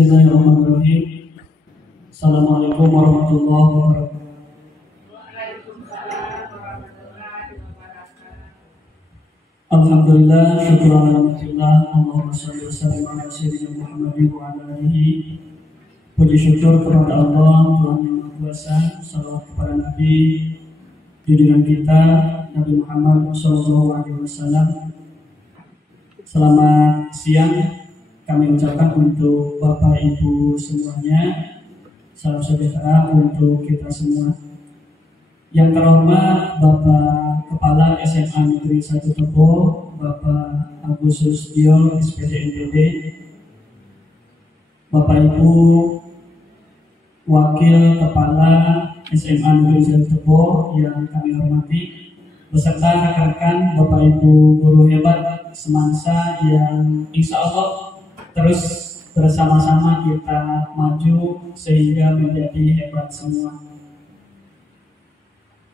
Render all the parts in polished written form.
Bismillahirrahmanirrahim. Assalamualaikum warahmatullahi wabarakatuh. Alhamdulillah, syukur alhamdulillah. Allahumma shalli wa sallim ala sayyidina Muhammadin wa ala alihi. Puji syukur kepada Allah, Tuhan yang Maha Kuasa. Salawat kepada Nabi junjungan kita, Nabi Muhammad sallallahu alaihi wasallam. Selamat siang kami ucapkan untuk Bapak Ibu semuanya. Salam sejahtera untuk kita semua. Yang terhormat Bapak Kepala SMA Negeri 1 Tebo, Bapak Agustus Dio, SPD NTB, Bapak Ibu Wakil Kepala SMA Negeri 1 Tebo yang kami hormati, beserta rekan-rekan Bapak Ibu guru hebat semangsa yang insya Allah terus bersama-sama kita maju sehingga menjadi hebat semua.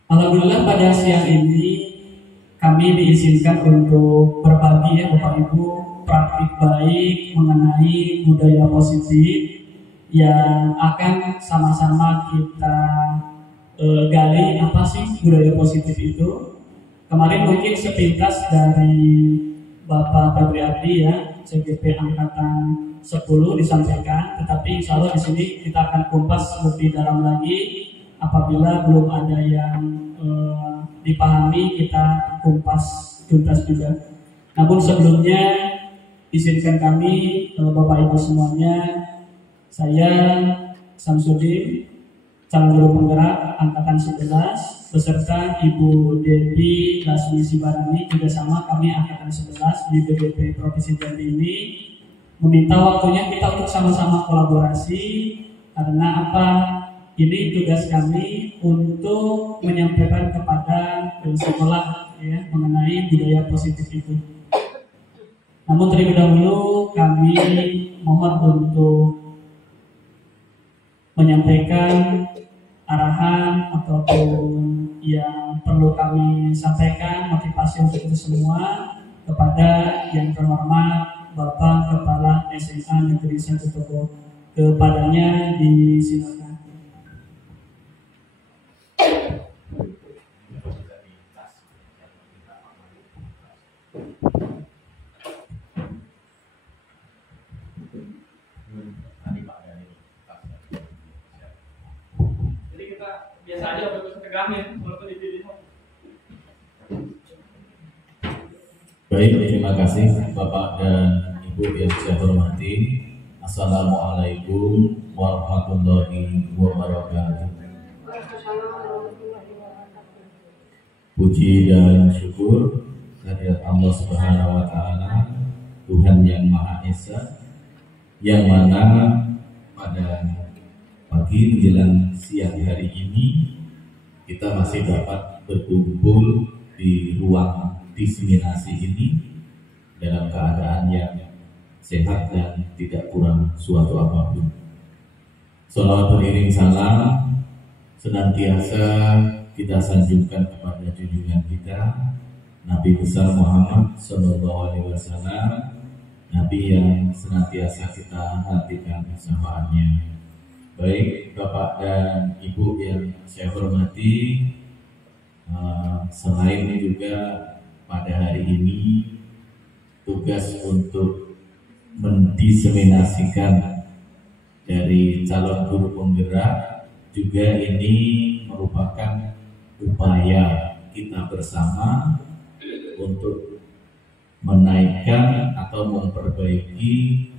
Alhamdulillah pada siang ini kami diizinkan untuk berbagi ya Bapak Ibu praktik baik mengenai budaya positif yang akan sama-sama kita gali apa sih budaya positif itu. Kemarin mungkin sepintas dari Bapak Febri Abdi ya, CGP Angkatan 10 disampaikan, tetapi insya Allah di sini kita akan kumpas lebih dalam lagi. Apabila belum ada yang dipahami, kita kumpas tuntas juga. Namun sebelumnya izinkan kami Bapak Ibu semuanya, saya Samsudin, calon guru penggerak Angkatan 11 beserta Ibu Devi Lasmi Sibarani, juga sama kami Angkatan 11 di BPP Provinsi Jambi ini, meminta waktunya kita untuk sama-sama kolaborasi. Karena apa? Ini tugas kami untuk menyampaikan kepada sekolah ya mengenai budaya positif itu. Namun terlebih dahulu kami mohon untuk menyampaikan arahan ataupun yang perlu kami sampaikan motivasi untuk itu semua kepada yang terhormat Bapak Kepala SMA Negeri 1 Tebo. Kepadanya disilakan. Biasa aja untuk tegangnya walaupun dilihat. Baik, terima kasih Bapak dan Ibu yang saya hormati. Assalamualaikum warahmatullahi wabarakatuh. Puji dan syukur kehadirat Allah Subhanahu wa taala, Tuhan yang Maha Esa, yang mana pada pagi menjelang siang hari ini kita masih dapat berkumpul di ruang diseminasi ini dalam keadaan yang sehat dan tidak kurang suatu apapun. Salawat beriring salam senantiasa kita sanjungkan kepada junjungan kita Nabi besar Muhammad Sallallahu Alaihi Wasallam, Nabi yang senantiasa kita nantikan syafaatnya. Baik Bapak dan Ibu yang saya hormati, selain juga pada hari ini tugas untuk mendiseminasikan dari calon guru penggerak juga ini merupakan upaya kita bersama untuk menaikkan atau memperbaiki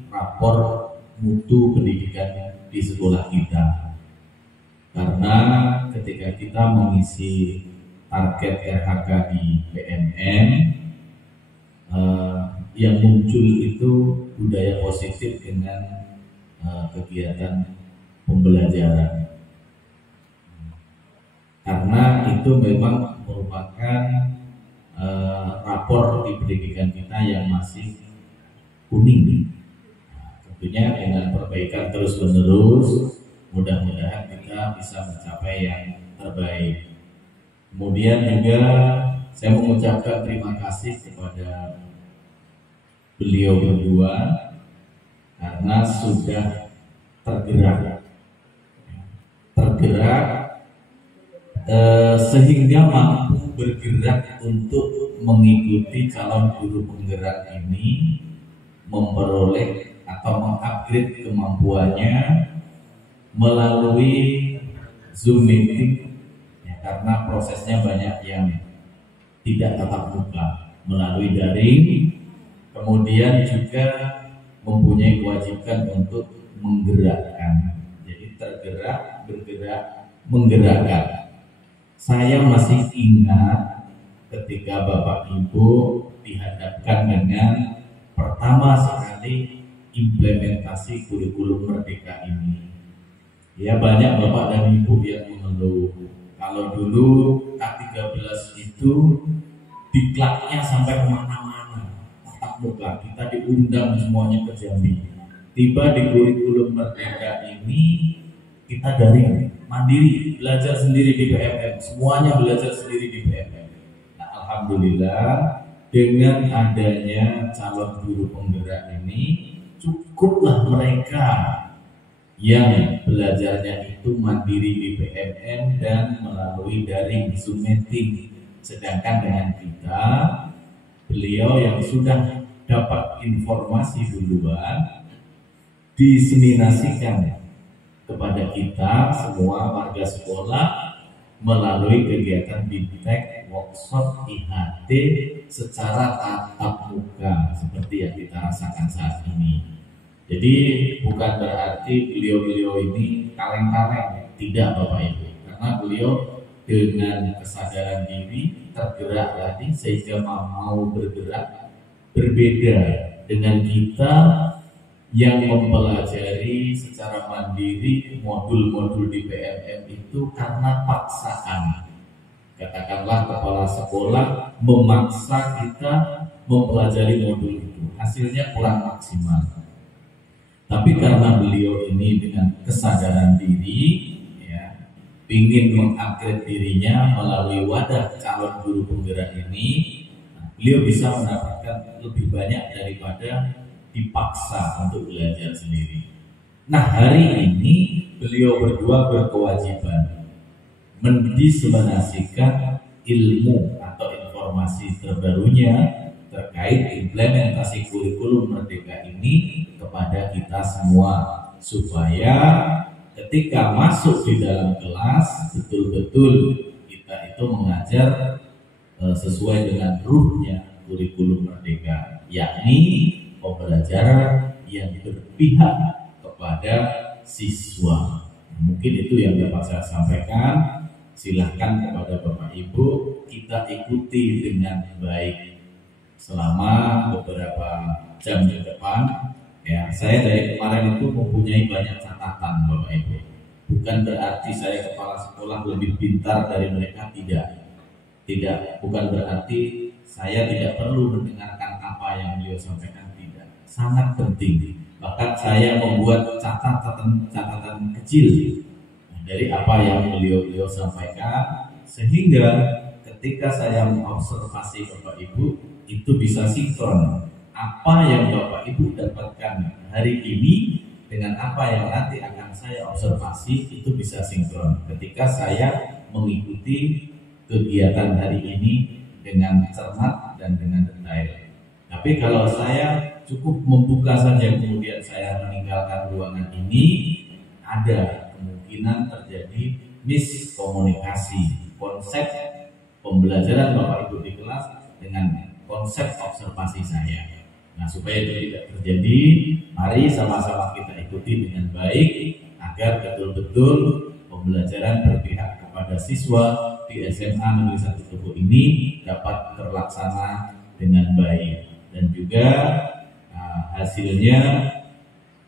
rapor mutu pendidikan di sekolah kita. Karena ketika kita mengisi target RHK di PNN, yang muncul itu budaya positif dengan kegiatan pembelajaran. Karena itu memang merupakan rapor di pendidikan kita yang masih kuning. Tentunya dengan perbaikan terus-menerus, mudah-mudahan kita bisa mencapai yang terbaik. Kemudian juga saya mengucapkan terima kasih kepada beliau berdua karena sudah tergerak sehingga mampu bergerak untuk mengikuti calon guru penggerak ini, memperoleh atau mengupgrade kemampuannya melalui Zoom meeting ya, karena prosesnya banyak yang tidak tatap muka, melalui daring, kemudian juga mempunyai kewajiban untuk menggerakkan. Jadi tergerak, bergerak, menggerakkan. Saya masih ingat ketika Bapak Ibu dihadapkan dengan pertama sekali implementasi kurikulum Merdeka ini. Ya, banyak Bapak dan Ibu yang mengeluh kalau dulu K13 itu diklatnya sampai kemana-mana, tatap muka, kita diundang semuanya ke Jambi. Tiba di kurikulum Merdeka ini kita daring, mandiri, belajar sendiri di PMM, semuanya belajar sendiri di PMM. Nah, alhamdulillah dengan adanya calon guru penggerak ini, cukuplah mereka yang belajarnya itu mandiri di PMM dan melalui daring Zoom meeting. Sedangkan dengan kita, beliau yang sudah dapat informasi duluan diseminasikan kepada kita semua warga sekolah melalui kegiatan BIMTEK, workshop, IHT secara tatap muka seperti yang kita rasakan saat ini. Jadi bukan berarti beliau-beliau ini kaleng-kaleng, tidak Bapak Ibu, karena beliau dengan kesadaran diri tergerak tadi sehingga mau bergerak, berbeda dengan kita yang mempelajari secara mandiri modul-modul di PMM itu karena paksaan. Katakanlah kepala sekolah memaksa kita mempelajari modul itu, hasilnya kurang maksimal. Tapi karena beliau ini dengan kesadaran diri, ya, ingin mengupgrade dirinya melalui wadah calon guru penggerak ini, beliau bisa mendapatkan lebih banyak daripada dipaksa untuk belajar sendiri. Nah, hari ini beliau berdua berkewajiban mendiseminasikan ilmu atau informasi terbarunya terkait implementasi kurikulum Merdeka ini kepada kita semua, supaya ketika masuk di dalam kelas betul-betul kita itu mengajar sesuai dengan ruhnya kurikulum Merdeka, yakni pembelajaran yang berpihak kepada siswa. Mungkin itu yang dapat saya sampaikan. Silahkan kepada Bapak Ibu kita ikuti dengan baik selama beberapa jam ke depan. Ya, saya dari kemarin itu mempunyai banyak catatan Bapak Ibu. Bukan berarti saya kepala sekolah lebih pintar dari mereka, tidak. Tidak, bukan berarti saya tidak perlu mendengarkan apa yang beliau sampaikan, tidak. Sangat penting. Bahkan saya membuat catatan kecil dari apa yang beliau sampaikan, sehingga ketika saya mengobservasi Bapak Ibu itu bisa sinkron. Apa yang Bapak Ibu dapatkan hari ini dengan apa yang nanti akan saya observasi itu bisa sinkron ketika saya mengikuti kegiatan hari ini dengan cermat dan dengan detail. Tapi kalau saya cukup membuka saja kemudian saya meninggalkan ruangan ini, ada kemungkinan terjadi miskomunikasi konsep pembelajaran Bapak Ibu di kelas dengan konsep observasi saya. Nah, supaya itu tidak terjadi, mari sama-sama kita ikuti dengan baik agar betul-betul pembelajaran berpihak kepada siswa di SMA Negeri 1 Tugu ini dapat terlaksana dengan baik. Dan juga hasilnya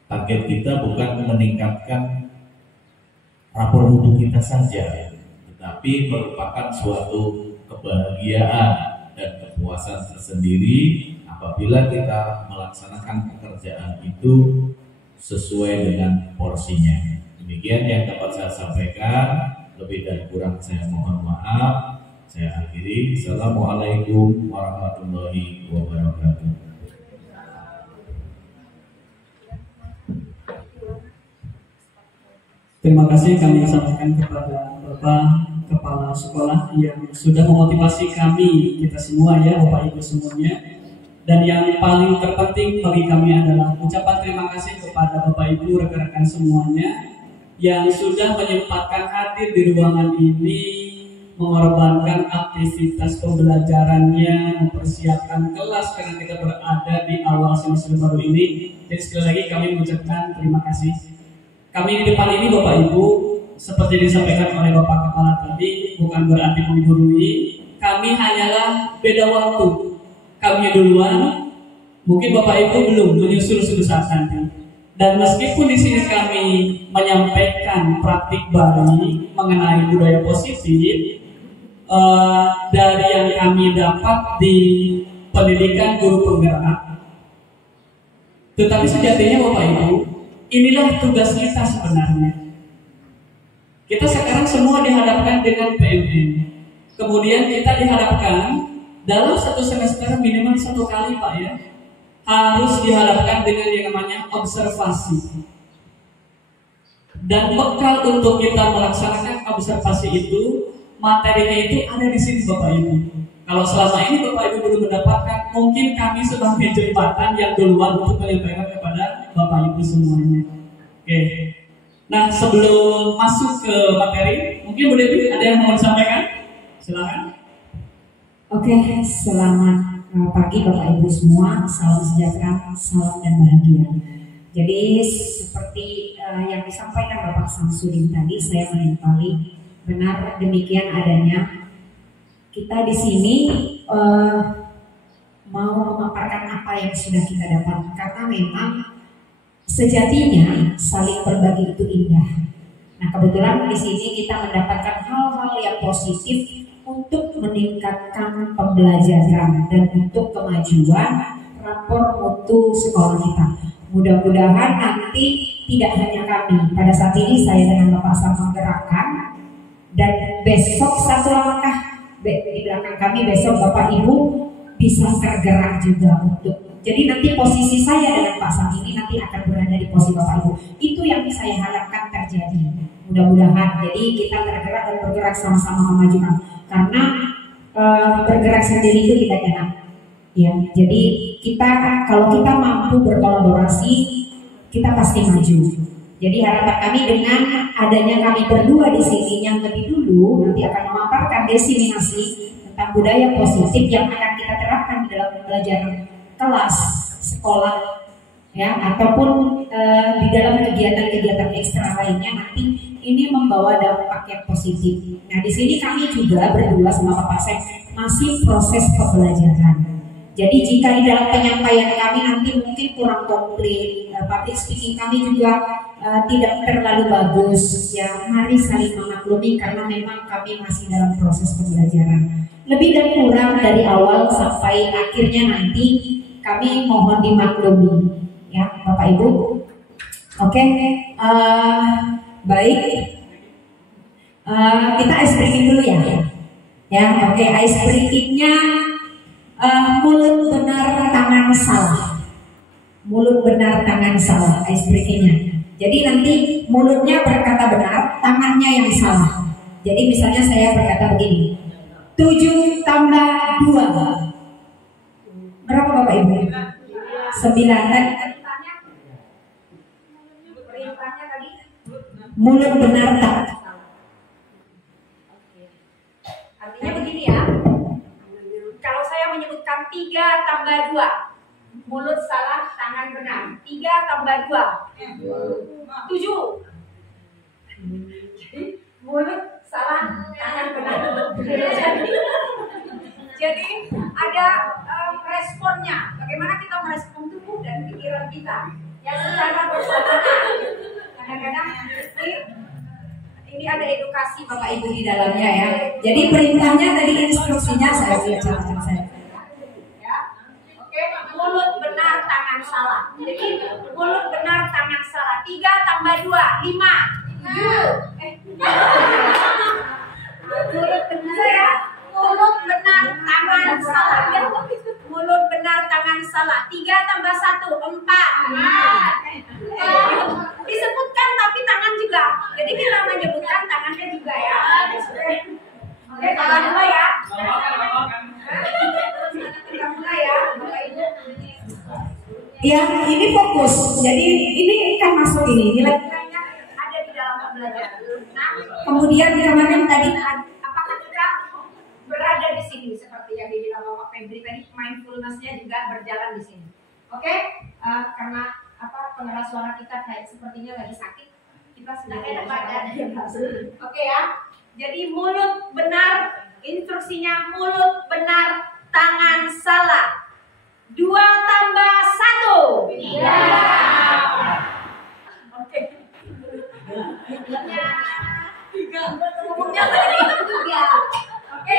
target kita bukan meningkatkan rapor mutu kita saja, tetapi merupakan suatu kebahagiaan dan kepuasan tersendiri apabila kita melaksanakan pekerjaan itu sesuai dengan porsinya. Demikian yang dapat saya sampaikan. Lebih dan kurang saya mohon maaf. Saya akhiri. Assalamualaikum warahmatullahi wabarakatuh. Terima kasih kami sampaikan kepada Bapak Kepala Sekolah yang sudah memotivasi kami, kita semua ya, Bapak Ibu semuanya. Dan yang paling terpenting bagi kami adalah ucapan terima kasih kepada Bapak Ibu rekan-rekan semuanya yang sudah menyempatkan hadir di ruangan ini, mengorbankan aktivitas pembelajarannya, mempersiapkan kelas karena kita berada di awal semester baru ini. Jadi sekali lagi kami mengucapkan terima kasih. Kami di depan ini Bapak Ibu, seperti disampaikan oleh Bapak Kepala tadi, bukan berarti menggurui. Kami hanyalah beda waktu. Kami duluan, mungkin Bapak Ibu belum menyusul suatu saat nanti. Dan meskipun di sini kami menyampaikan praktik baru mengenai budaya positif dari yang kami dapat di pendidikan guru penggerak, tetapi sejatinya Bapak Ibu, inilah tugas kita sebenarnya. Kita sekarang semua dihadapkan dengan PMN. Kemudian kita dihadapkan dalam satu semester minimal 1 kali Pak ya, harus dihadapkan dengan yang namanya observasi. Dan bekal untuk kita melaksanakan observasi itu, materinya itu ada di sini Bapak Ibu. Kalau selama ini Bapak Ibu belum mendapatkan, mungkin kami sebagai jembatan yang duluan untuk menyampaikan kepada Bapak Ibu semuanya. Oke. Nah, sebelum masuk ke materi, mungkin Bu Devi ada yang mau disampaikan? Silakan. Oke, selamat pagi Bapak Ibu semua, salam sejahtera, salam dan bahagia. Jadi seperti yang disampaikan Bapak Samsudin tadi, saya menimpali benar demikian adanya. Kita di sini mau memaparkan apa yang sudah kita dapat, karena memang sejatinya saling berbagi itu indah. Nah kebetulan di sini kita mendapatkan hal-hal yang positif untuk meningkatkan pembelajaran dan untuk kemajuan rapor mutu sekolah kita. Mudah-mudahan nanti tidak hanya kami, pada saat ini saya dengan Bapak sama gerakan, dan besok satu langkah di belakang kami, besok Bapak Ibu bisa tergerak juga untuk. Jadi nanti posisi saya dengan Pak Sam ini nanti akan berada di posisi Bapak Ibu. Itu yang saya harapkan terjadi. Mudah-mudahan jadi kita tergerak dan bergerak sama-sama memajukan. Karena bergerak sendiri itu tidak enak. Ya, jadi kalau kita mampu berkolaborasi, kita pasti maju. Jadi harapan kami dengan adanya kami berdua di sini yang lebih dulu nanti akan memaparkan diseminasi tentang budaya positif yang akan kita terapkan di dalam pembelajaran kelas sekolah ya ataupun di dalam kegiatan-kegiatan ekstra lainnya nanti ini membawa dampak yang positif. Nah di sini kami juga berdua sama Bapak Sek masih proses pembelajaran. Jadi jika di dalam penyampaian kami nanti mungkin kurang komplit, public speaking kami juga tidak terlalu bagus, ya mari saling memaklumi karena memang kami masih dalam proses pembelajaran. Lebih dan kurang dari awal sampai akhirnya nanti kami mohon dimaklumi, ya Bapak Ibu. Oke, baik. Kita ice breaking dulu ya. Ya, oke, ice breakingnya mulut benar tangan salah. Mulut benar tangan salah ice breakingnya. Jadi nanti mulutnya berkata benar, tangannya yang salah. Jadi misalnya saya berkata begini, 7 tambah 2 berapa Bapak Ibu? 9. Dan perintahnya tadi mulut benar tak. Artinya begini ya. Kalau saya menyebutkan 3 tambah 2, mulut salah, tangan benar. 3 tambah 2, 7. Jadi mulut salah, tangan benar. Jadi ada responnya. Bagaimana kita merespon tubuh dan pikiran kita yang secara bersamaan. Kadang-kadang ini ada edukasi Bapak Ibu di dalamnya ya. Jadi perintahnya tadi instruksinya saya baca saya. Ya. Oke, mulut benar tangan salah. Jadi mulut benar tangan salah. 3 tambah 2, 5. 7. Mulut benar ya. Mulut benar tangan salah. Mulut benar tangan salah. 3 tambah 1, 4. Disebutkan tapi tangan juga. Jadi Kita mulai ya. Makan. Kita mulai ya, Bapak Ibu. Ya, ini fokus. Jadi ini kan masuk ini nilai-nilainya ada di dalam pembelajaran. Nah, kemudian kemarin tadi apakah kita berada di sini seperti yang dibilang Bapak Febri tadi, mindfulness-nya juga berjalan di sini. Oke? Karena pengeras suara kita kayak sepertinya lagi sakit. Kita sedang ada pada. Oke ya. Jadi mulut benar, instruksinya mulut benar, tangan salah. 2 tambah 1. 3. Oke. 3. Ngomongnya tadi 3. Oke,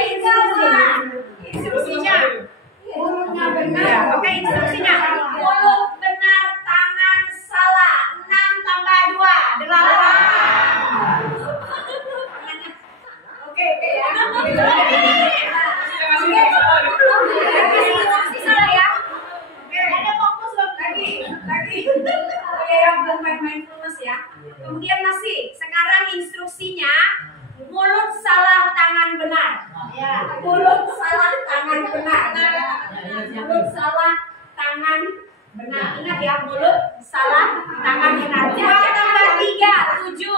instruksinya. Mulutnya benar. Oke, instruksinya. Mulut benar, tangan salah. 6 tambah 2. 8. Oke ya. Ada fokus lagi. Oke ya, belum mindfulness ya. Kemudian masih. Sekarang instruksinya mulut salah tangan benar. Ya, mulut salah tangan benar. Mulut salah tangan benar. Ingat ya, mulut salah tangan benar. 2 tambah 3, 7.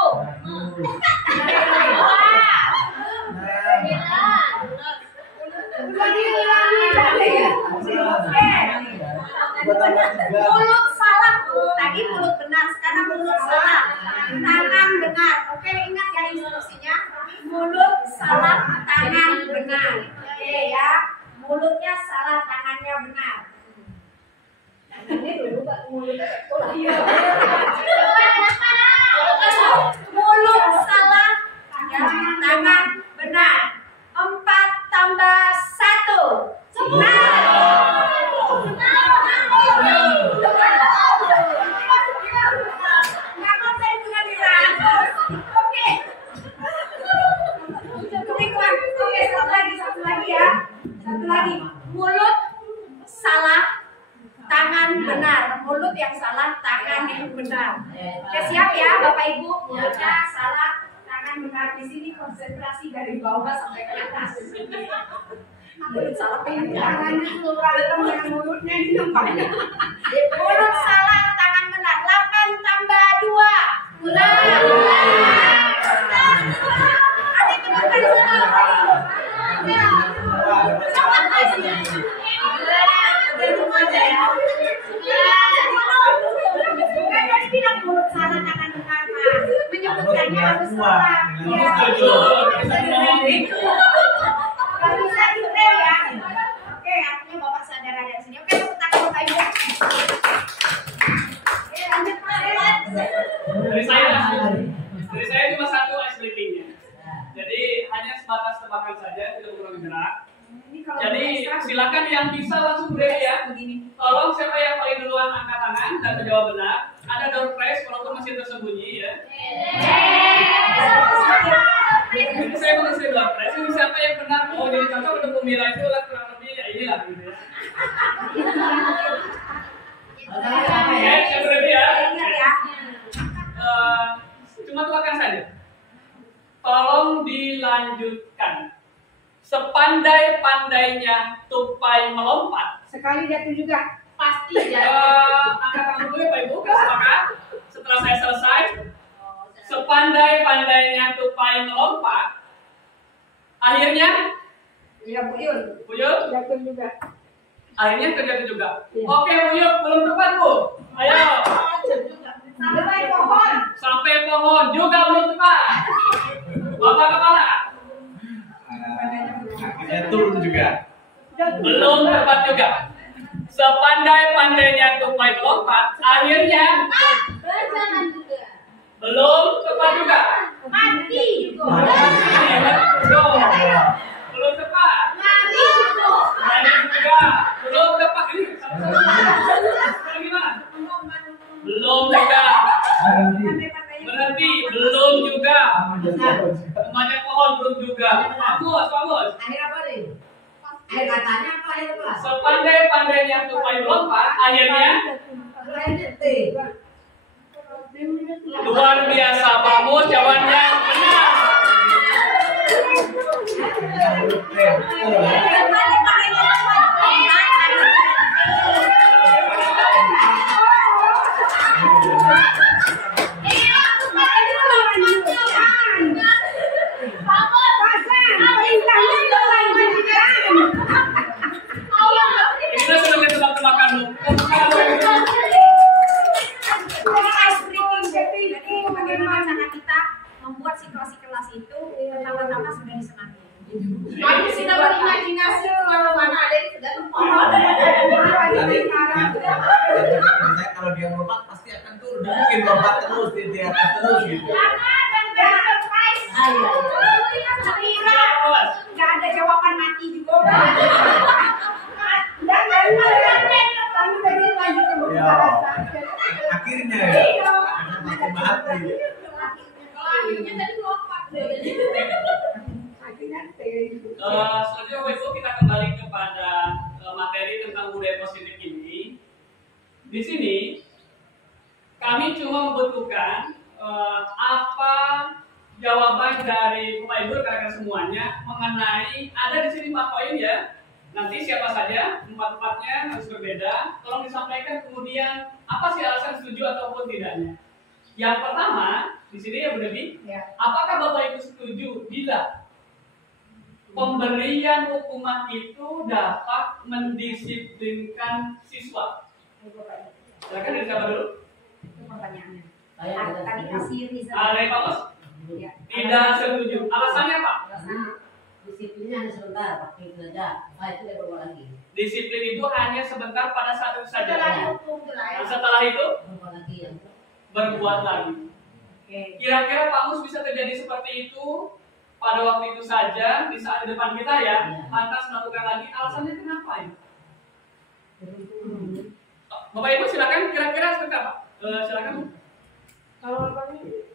Mulut salah tuh, tadi mulut benar, sekarang mulut salah, tangan benar. Oke, ingat ya instruksinya, mulut salah, tangan benar. Oke ya, mulutnya salah, tangannya benar. Mulut salah, tangan benar. 4 tambah 1. Satu lagi. Mulut salah, tangan benar. Mulut yang salah, tangan yang benar. Oke, siap ya Bapak Ibu? Mulutnya salah, tangan benar. Di sini konsentrasi dari bawah sampai ke atas. Mulut salah, tangan yang mulutnya ini nampaknya. Mulut salah, tangan benar. 8 tambah 2. Mulai. Adik temukan bilang mulut salah, tangan benar, menyebutkannya harus salah. Gak bisa detail ya. Oke, artinya Bapak sadar ada di sini. Oke, tepuk tangan Bapak Ibu. Oke, lanjut Dari saya cuma satu ice breaking-nya. Jadi hanya sebatas tebakan saja, tidak kurang gerak. Jadi silakan yang bisa langsung berdiri ya. Tolong siapa yang paling duluan angkat tangan dan menjawab benar. Ada door prize walaupun masih tersembunyi ya. Jadi saya mengasih door prize. Ini siapa yang benar? Oh, jadi cocok untuk Mira itu lah kurang lebih ya inilah gitu ya. Oke, saya berdiri ya. Cuma tuakan saja. Tolong dilanjutkan. Sepandai-pandainya tupai melompat. sekali jatuh juga Pasti jatuh. Angkat tangan dulu ya Pak Ibu, sepakat. Setelah saya selesai, sepandai-pandainya tupai melompat, akhirnya ya Bu Yul jatuh juga. akhirnya terjatuh juga. Ya. Oke Bu Yul, belum tepat Bu. Ayo. Sampai pohon juga belum tepat. Bapak kepala. Akhirnya turun juga. Belum tepat juga. Sepandai-pandainya tupai melompat, akhirnya belum tepat juga. Mati Belum tepat. Mati juga. Belum tepat. Ini gimana? Belum juga. Berhenti. Belum juga. Memanjat pohon belum juga. Bagus. akhir apa nih? Akhir katanya apa akhir apa? Sepandai-pandainya tupai melompat, akhirnya luar biasa. Bagus, jawabannya benar. Kita sudah tebak-tebakan lu. Jadi bagaimana cara kita membuat situasi kelas itu pertama-tama sudah disenangi. Tapi sudah berimajinasi kemana-mana ada yang sudah pohon. Kalau dia melompat pasti akan turun. Mungkin lompat terus di atas terus gitu. Nggak ada jawaban mati juga. Akhirnya ya. Mati. Akhirnya tadi lompat. Selanjutnya Bapak Ibu kita kembali kepada materi tentang budaya positif ini. Di sini kami cuma membutuhkan apa jawaban dari Bapak Ibu rekan-rekan semuanya mengenai ada di sini 4 poin ya. Nanti siapa saja 4-4-nya harus berbeda. Tolong disampaikan kemudian apa sih alasan setuju ataupun tidaknya. Yang pertama di sini ya Bu Devi, apakah Bapak Ibu setuju bila pemberian hukuman itu dapat mendisiplinkan siswa? Silakan dari siapa dulu? Itu pertanyaannya. Tadi kasih Dari Pak Bos? Tidak setuju. Alasannya Pak? disiplinnya hanya sebentar, waktu itu saja. Itu dia berubah lagi. Disiplin itu hanya sebentar pada saat itu saja. Setelah Setelah itu berubah lagi ya. berbuat lagi. Kira-kira Pak Mus bisa terjadi seperti itu pada waktu itu saja di saat di depan kita ya, lantas melakukan lagi. Alasannya kenapa ya? Bapak Ibu silakan kira-kira seperti apa? Silakan Bu. Kalau kami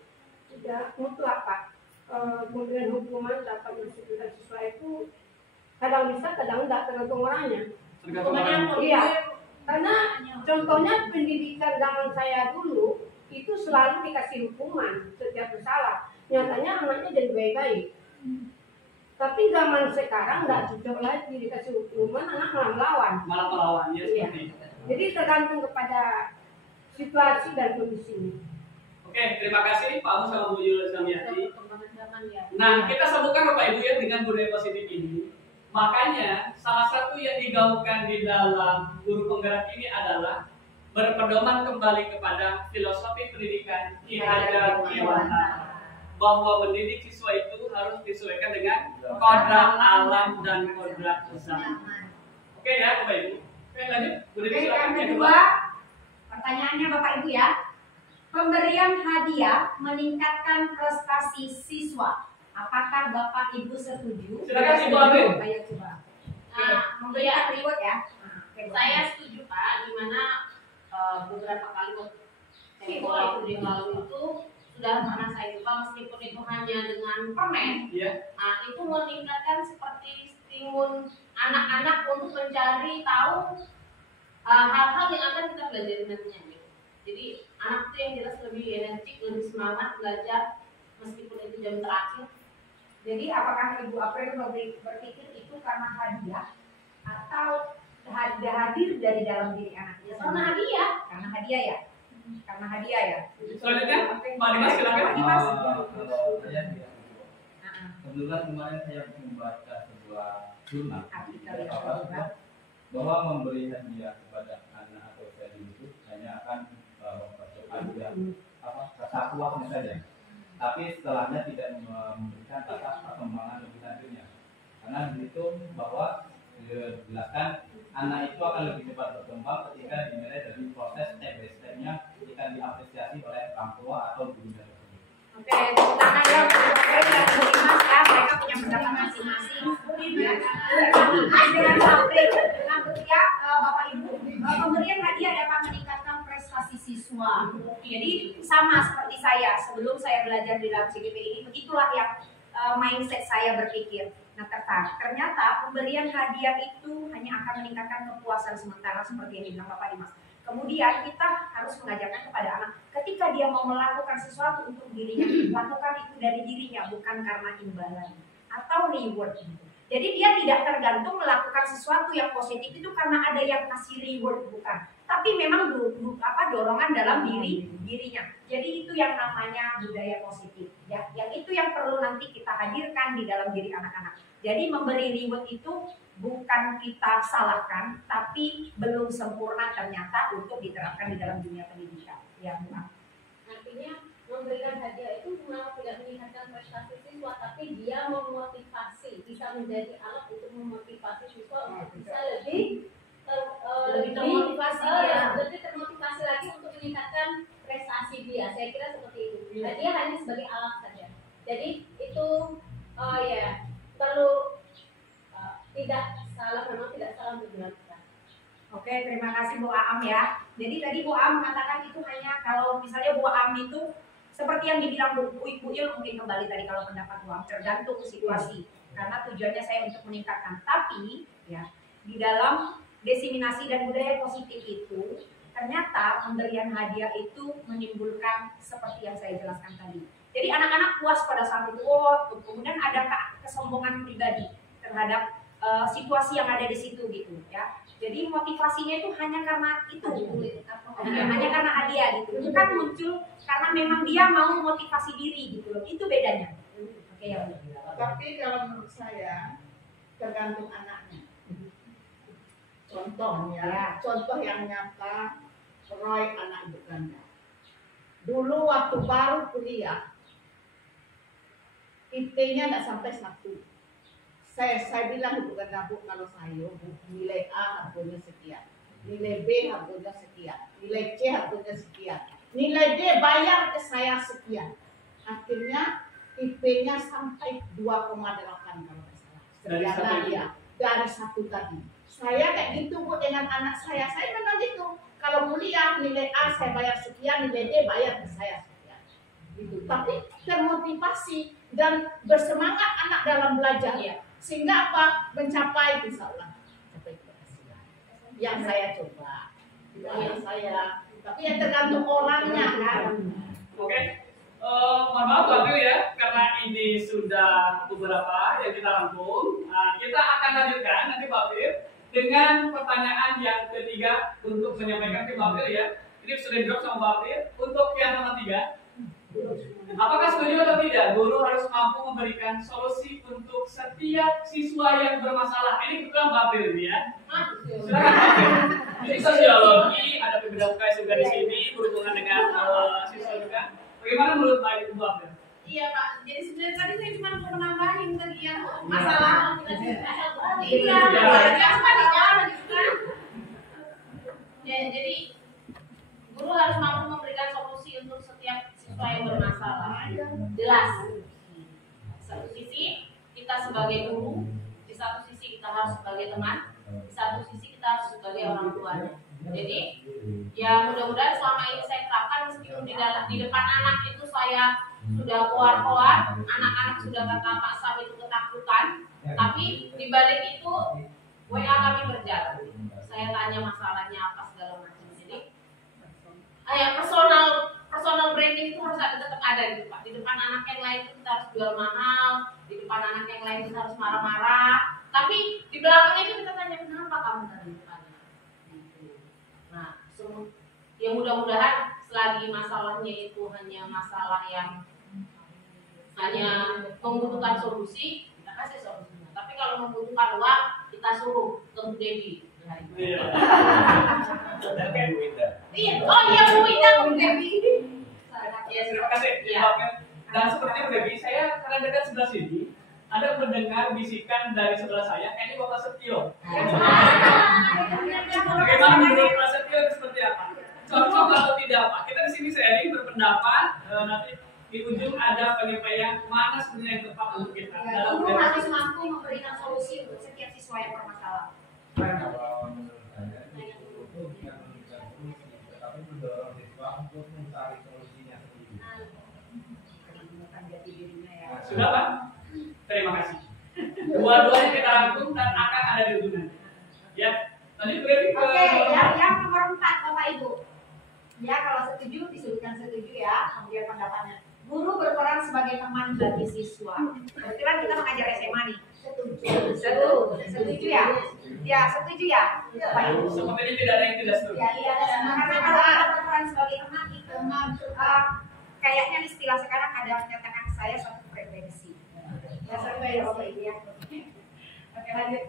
tidak mutlak Pak, pemberian hukuman dapat mendisiplinkan siswa itu kadang bisa, kadang tidak, tergantung orangnya. Tergantung orang. Iya, karena contohnya pendidikan zaman saya dulu itu selalu dikasih hukuman setiap bersalah. Nyatanya anaknya jadi baik-baik. Tapi zaman sekarang nggak cocok lagi dikasih hukuman, anak malah melawan. Malah melawan ya Iya. seperti itu. Jadi tergantung kepada situasi dan kondisinya. Oke, terima kasih Pak Mus sama Bu Yul Zamiati. Ya. Nah, kita sambungkan Bapak Ibu ya dengan budaya positif ini. Makanya salah satu yang digaungkan di dalam guru penggerak ini adalah berpedoman kembali kepada filosofi pendidikan Ki Hajar Dewantara, bahwa mendidik siswa itu harus disesuaikan dengan kodrat alam dan kodrat usaha. Oke ya Bapak Ibu. Oke lanjut. Bu Devi, silakan. Yang kedua, pertanyaannya Bapak Ibu ya. Pemberian hadiah meningkatkan prestasi siswa. Apakah Bapak Ibu setuju? Silakan Ibu Ambil. Ayo coba. Memberikan reward ya. Saya setuju Pak, di mana beberapa kali waktu di lalu itu sudah pernah saya coba, meskipun itu hanya dengan permen. Iya. Nah, itu meningkatkan seperti stimun anak-anak untuk mencari tahu hal-hal yang akan kita pelajari nantinya. Jadi anak itu yang jelas lebih energik, lebih semangat belajar meskipun itu jam terakhir. Jadi apakah Ibu April berpikir itu karena hadiah atau hadir dari dalam diri anaknya? Karena hadiah. Karena hadiah ya. Karena hadiah ya. Selanjutnya Pak Dimas silakan. Kalau saya tidak. Kebetulan kemarin saya membaca sebuah jurnal bahwa memberi hadiah kepada anak atau gadis itu hanya akan mempercepat rasa puasnya saja. Tapi setelahnya tidak memberikan rasa perkembangan lebih lanjutnya. Karena di situ bahwa dijelaskan anak itu akan lebih cepat berkembang ketika dimulai dari proses step by step-nya ketika diapresiasi oleh orang tua atau gurunya. Oke, tepuk tangan ya untuk Ibu April dan Bu Dimas ya. Mereka punya pendapat masing-masing. Dengan April, dengan ya Bapak Ibu, pemberian hadiah dapat meningkatkan prestasi siswa. Jadi sama seperti saya sebelum saya belajar di dalam CGP ini, begitulah yang mindset saya berpikir. Nah, ternyata pemberian hadiah itu hanya akan meningkatkan kepuasan sementara seperti yang dibilang Bapak Dimas. Kemudian kita harus mengajarkan kepada anak ketika dia mau melakukan sesuatu untuk dirinya, lakukan itu dari dirinya bukan karena imbalan atau reward. Jadi dia tidak tergantung melakukan sesuatu yang positif itu karena ada yang kasih reward, bukan. Tapi memang dorongan dalam dirinya. Jadi itu yang namanya budaya positif. Ya, yang itu yang perlu nanti kita hadirkan di dalam diri anak-anak. Jadi memberi reward itu bukan kita salahkan, tapi belum sempurna ternyata untuk diterapkan di dalam dunia pendidikan. Ya, Bu. Artinya memberikan hadiah itu memang tidak meningkatkan prestasi siswa, tapi dia memotivasi, bisa menjadi alat untuk memotivasi siswa untuk bisa lebih termotivasi lagi untuk meningkatkan prestasi dia. Saya kira seperti itu. Hadiah hanya sebagai alat saja. Jadi itu ya perlu tidak salah, memang tidak salah untuk dilakukan. Oke, terima kasih Bu Aam ya. Jadi tadi Bu Aam mengatakan itu hanya kalau misalnya Bu Aam itu seperti yang dibilang Bu Il mungkin kembali tadi kalau pendapat Bu Aam tergantung situasi. Karena tujuannya saya untuk meningkatkan. Tapi ya di dalam diseminasi dan budaya positif itu ternyata pemberian hadiah itu menimbulkan seperti yang saya jelaskan tadi. Jadi anak-anak puas pada saat itu, kemudian ada kesombongan pribadi terhadap situasi yang ada di situ gitu ya. Jadi motivasinya itu hanya karena itu, hanya karena hadiah gitu. Bukan muncul karena memang dia mau motivasi diri gitu loh. Itu bedanya. Oke ya. Tapi kalau menurut saya tergantung anaknya. Contohnya, contoh yang nyata, Roy anak ibu ganda. Dulu waktu baru kuliah, IP-nya tidak sampai 1. Saya bilang ibu ganda, Bu, kalau saya nilai A harganya sekian, nilai B harganya sekian, nilai C harganya sekian, nilai D bayar ke saya sekian. Akhirnya IP-nya sampai 2,8 kalau tidak salah. Sekian dia dari 1 tadi. Saya kayak gitu Bu dengan anak saya memang gitu. Kalau kuliah nilai A saya bayar sekian, nilai D bayar ke saya sekian. Gitu. Tapi termotivasi dan bersemangat anak dalam belajar ya. Sehingga apa? Mencapai insya Allah capai keberhasilan. Yang saya coba, yang saya. Tapi yang tergantung orangnya kan. Oke. Mohon maaf Bapak ya, karena ini sudah beberapa yang kita rangkum. Nah, kita akan lanjutkan nanti Bapak dengan pertanyaan yang ketiga untuk menyampaikan ke Bapak ya. Ini sudah dijawab sama Bapak. Untuk yang nomor 3, apakah setuju atau tidak guru harus mampu memberikan solusi untuk setiap siswa yang bermasalah? Ini kebetulan Bapak ya. Silakan Bapak. Jadi sosiologi, ada beberapa UKS juga di sini berhubungan dengan siswa juga. Bagaimana menurut Pak Ibu Bapak? Iya Pak, jadi sebenarnya tadi saya cuma mau menambahin tadi ya masalah. Iya, ya jadi guru harus mampu memberikan solusi untuk setiap siswa yang bermasalah. Jelas. Satu sisi kita sebagai guru, di satu sisi kita harus sebagai teman, di satu sisi kita harus sebagai orang tuanya. Jadi ya mudah-mudahan selama ini saya terapkan meskipun di depan anak itu saya sudah keluar, anak-anak sudah kata Pak Sam itu ketakutan, tapi di balik itu WA kami berjalan. Saya tanya masalahnya apa segala macam. Jadi personal branding itu harus tetap ada gitu Pak. Di depan anak yang lain itu kita harus jual mahal, di depan anak yang lain kita harus marah-marah. Tapi di belakangnya itu kita tanya kenapa kamu tadi tanya. Nah, ya mudah-mudahan selagi masalahnya itu hanya masalah yang hanya membutuhkan solusi, kita kasih solusinya. Tapi kalau membutuhkan uang, kita suruh ke Bu Dewi. Iya. Iya, oh iya Bu Ida, Bu Dewi. Ya, terima kasih. Dan seperti Bu Dewi, saya karena dekat sebelah sini, ada mendengar bisikan dari sebelah saya, kayaknya Bapak Setio. Bagaimana menurut Pak Setio seperti apa? Cocok atau tidak Pak? Kita di sini sharing berpendapat, nanti di ujung ada penyampaian mana sebenarnya yang tepat untuk kita. Guru harus mampu memberikan solusi untuk setiap siswa yang bermasalah. Kalau menurut saya, guru bisa memberikan solusi, tetapi mendorong siswa untuk mencari solusinya sendiri. Sudah Pak? Terima kasih. Dua-duanya kita rangkum dan akan ada di ujungnya. Ya, lanjut berarti ke. Oke, yang nomor 4 Bapak Ibu. Ya, kalau setuju disebutkan setuju ya, kemudian pendapatnya. Guru berperan sebagai teman bagi siswa. Kebetulan kita mengajar SMA nih. Setuju Setuju ya? Ya, setuju ya? Bapak Ibu. Sepertinya tidak ada yang tidak setuju. Ya, iya. Karena kalau kita berperan sebagai teman itu, kayaknya istilah sekarang ada menyatakan saya suatu frekuensi. Ya, sampai Bapak Ibu ya. Oke, lanjut.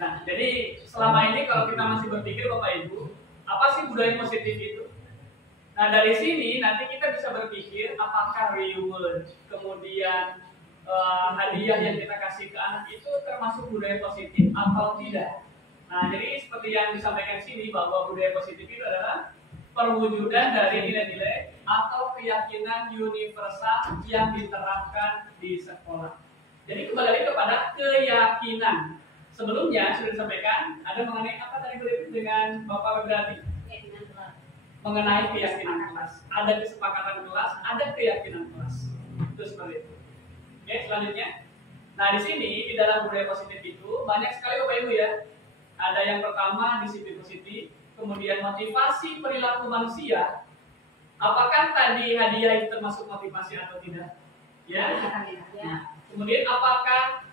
Nah, jadi selama ini kalau kita masih berpikir Bapak Ibu, apa sih budaya positif itu? Nah, dari sini nanti kita bisa berpikir apakah reward, kemudian hadiah yang kita kasih ke anak itu termasuk budaya positif atau tidak. Nah, jadi seperti yang disampaikan di sini bahwa budaya positif itu adalah perwujudan dari nilai-nilai atau keyakinan universal yang diterapkan di sekolah. Jadi kembali lagi kepada keyakinan. Sebelumnya sudah disampaikan ada mengenai apa tadi berarti dengan Bapak Berarti? Mengenai keyakinan kelas. Ada kesepakatan kelas, ada keyakinan kelas. Itu seperti itu. Oke, selanjutnya. Nah, di sini di dalam budaya positif itu banyak sekali Bapak Ibu ya. Ada yang pertama disiplin positif, kemudian motivasi perilaku manusia. Apakah tadi hadiah itu termasuk motivasi atau tidak? Ya. Nah, kemudian apakah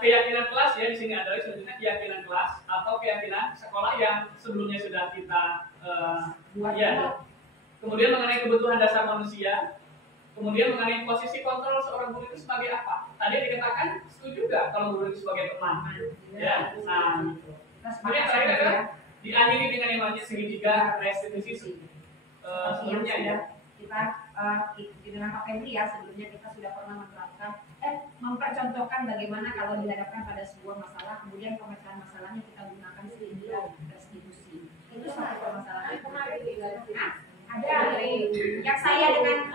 keyakinan kelas ya di sini adalah sebenarnya keyakinan kelas atau keyakinan sekolah yang sebelumnya sudah kita buat ya. Kemudian mengenai kebutuhan dasar manusia, kemudian mengenai posisi kontrol seorang guru itu sebagai apa? Tadi dikatakan setuju juga kalau guru itu sebagai teman, ya. Nah, kemudian terakhir adalah diakhiri dengan yang namanya segitiga restitusi sebelumnya ya. Kita dengan Pak Henry ya sebelumnya kita sudah pernah menerapkan mempercontohkan bagaimana kalau dihadapkan pada sebuah masalah kemudian pemecahan masalahnya kita gunakan segitiga restitusi. Itu satu permasalahan. Ada yang saya dengan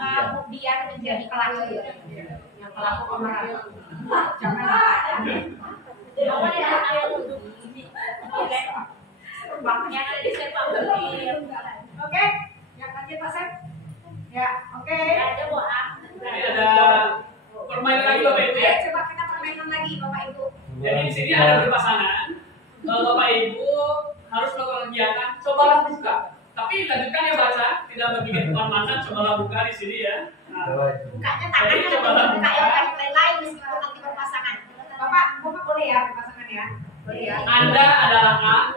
Dian menjadi pelaku yang pelaku pemeran. Jangan oke, yang lanjut Pak Sep. Ya, oke. Jadi ada permainan lagi Bapak Ibu ya. Coba kita permainan lagi Bapak Ibu. Jadi di sini ada berpasangan. Bapak Ibu harus melakukan kegiatan. Cobalah buka. Tapi lanjutkan ya baca. Tidak berpikir depan mata. Cobalah buka di sini ya. Nah, bukanya tangannya cobalah buka ya bukan lain meskipun nanti berpasangan. Bapak boleh ya berpasangan ya. Boleh ya. Anda adalah A.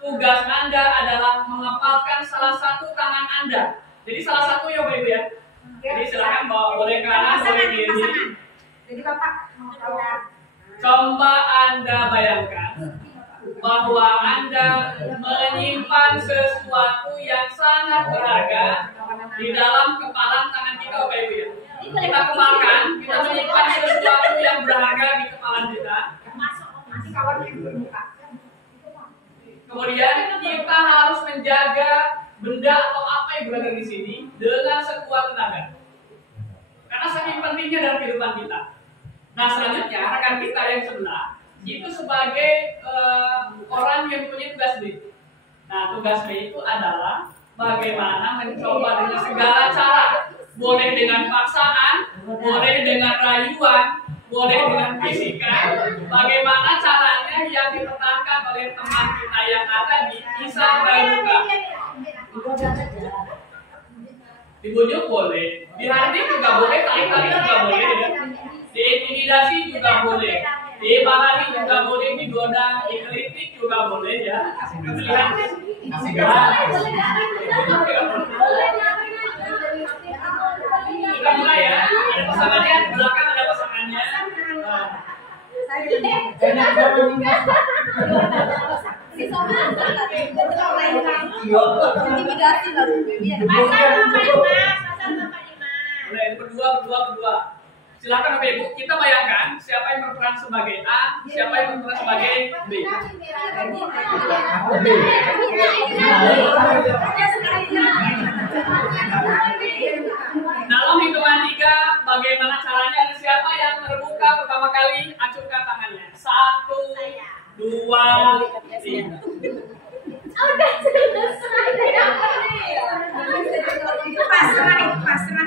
Tugas Anda adalah mengepalkan salah satu tangan Anda. Jadi salah satu ya Bapak Ibu ya. Jadi silakan bawa boleh kanan, boleh kiri. Jadi Bapak mau tahu. Coba Anda bayangkan bahwa Anda menyimpan sesuatu yang sangat berharga di dalam kepalan tangan kita Bapak Ibu ya. Kita kepalkan, kita menyimpan sesuatu yang berharga di kepalan kita. Nanti kawan yang buka. Kemudian kita harus menjaga benda atau apa yang berada di sini dengan sekuat tenaga. Karena saking pentingnya dalam kehidupan kita. Nah, selanjutnya rekan kita yang sebelah itu sebagai orang yang punya tugas B. Nah, tugas B itu adalah bagaimana mencoba dengan segala cara. Boleh dengan paksaan, boleh dengan rayuan, boleh dengan bisikan. Bagaimana caranya yang dipertahankan oleh teman kita yang ada di Kisah Pramuka. Dibujuk boleh, dihardik juga boleh, tarik-tarik juga boleh, ya. Diintimidasi juga boleh, dimarahi juga boleh, digoda, dikritik juga boleh ya. Pilihan. Kita mulai ya. Ada pasangannya di belakang, ada pasangannya. Berdua. Silakan Bapak Ibu, kita bayangkan siapa yang berperan sebagai A, siapa yang berperan sebagai B. Dalam hitungan 3, bagaimana caranya? Siapa yang terbuka pertama kali? Acungkan tangannya. 1, 2, 3. Udah selesai. Itu pasrah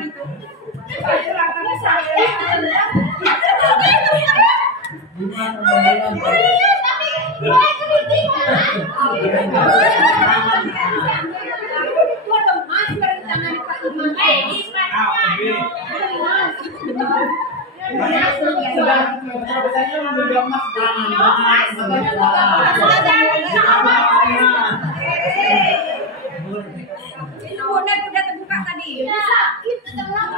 itu. Biasanya menggegam mas Itu bonek udah terbuka tadi. Sakit tetap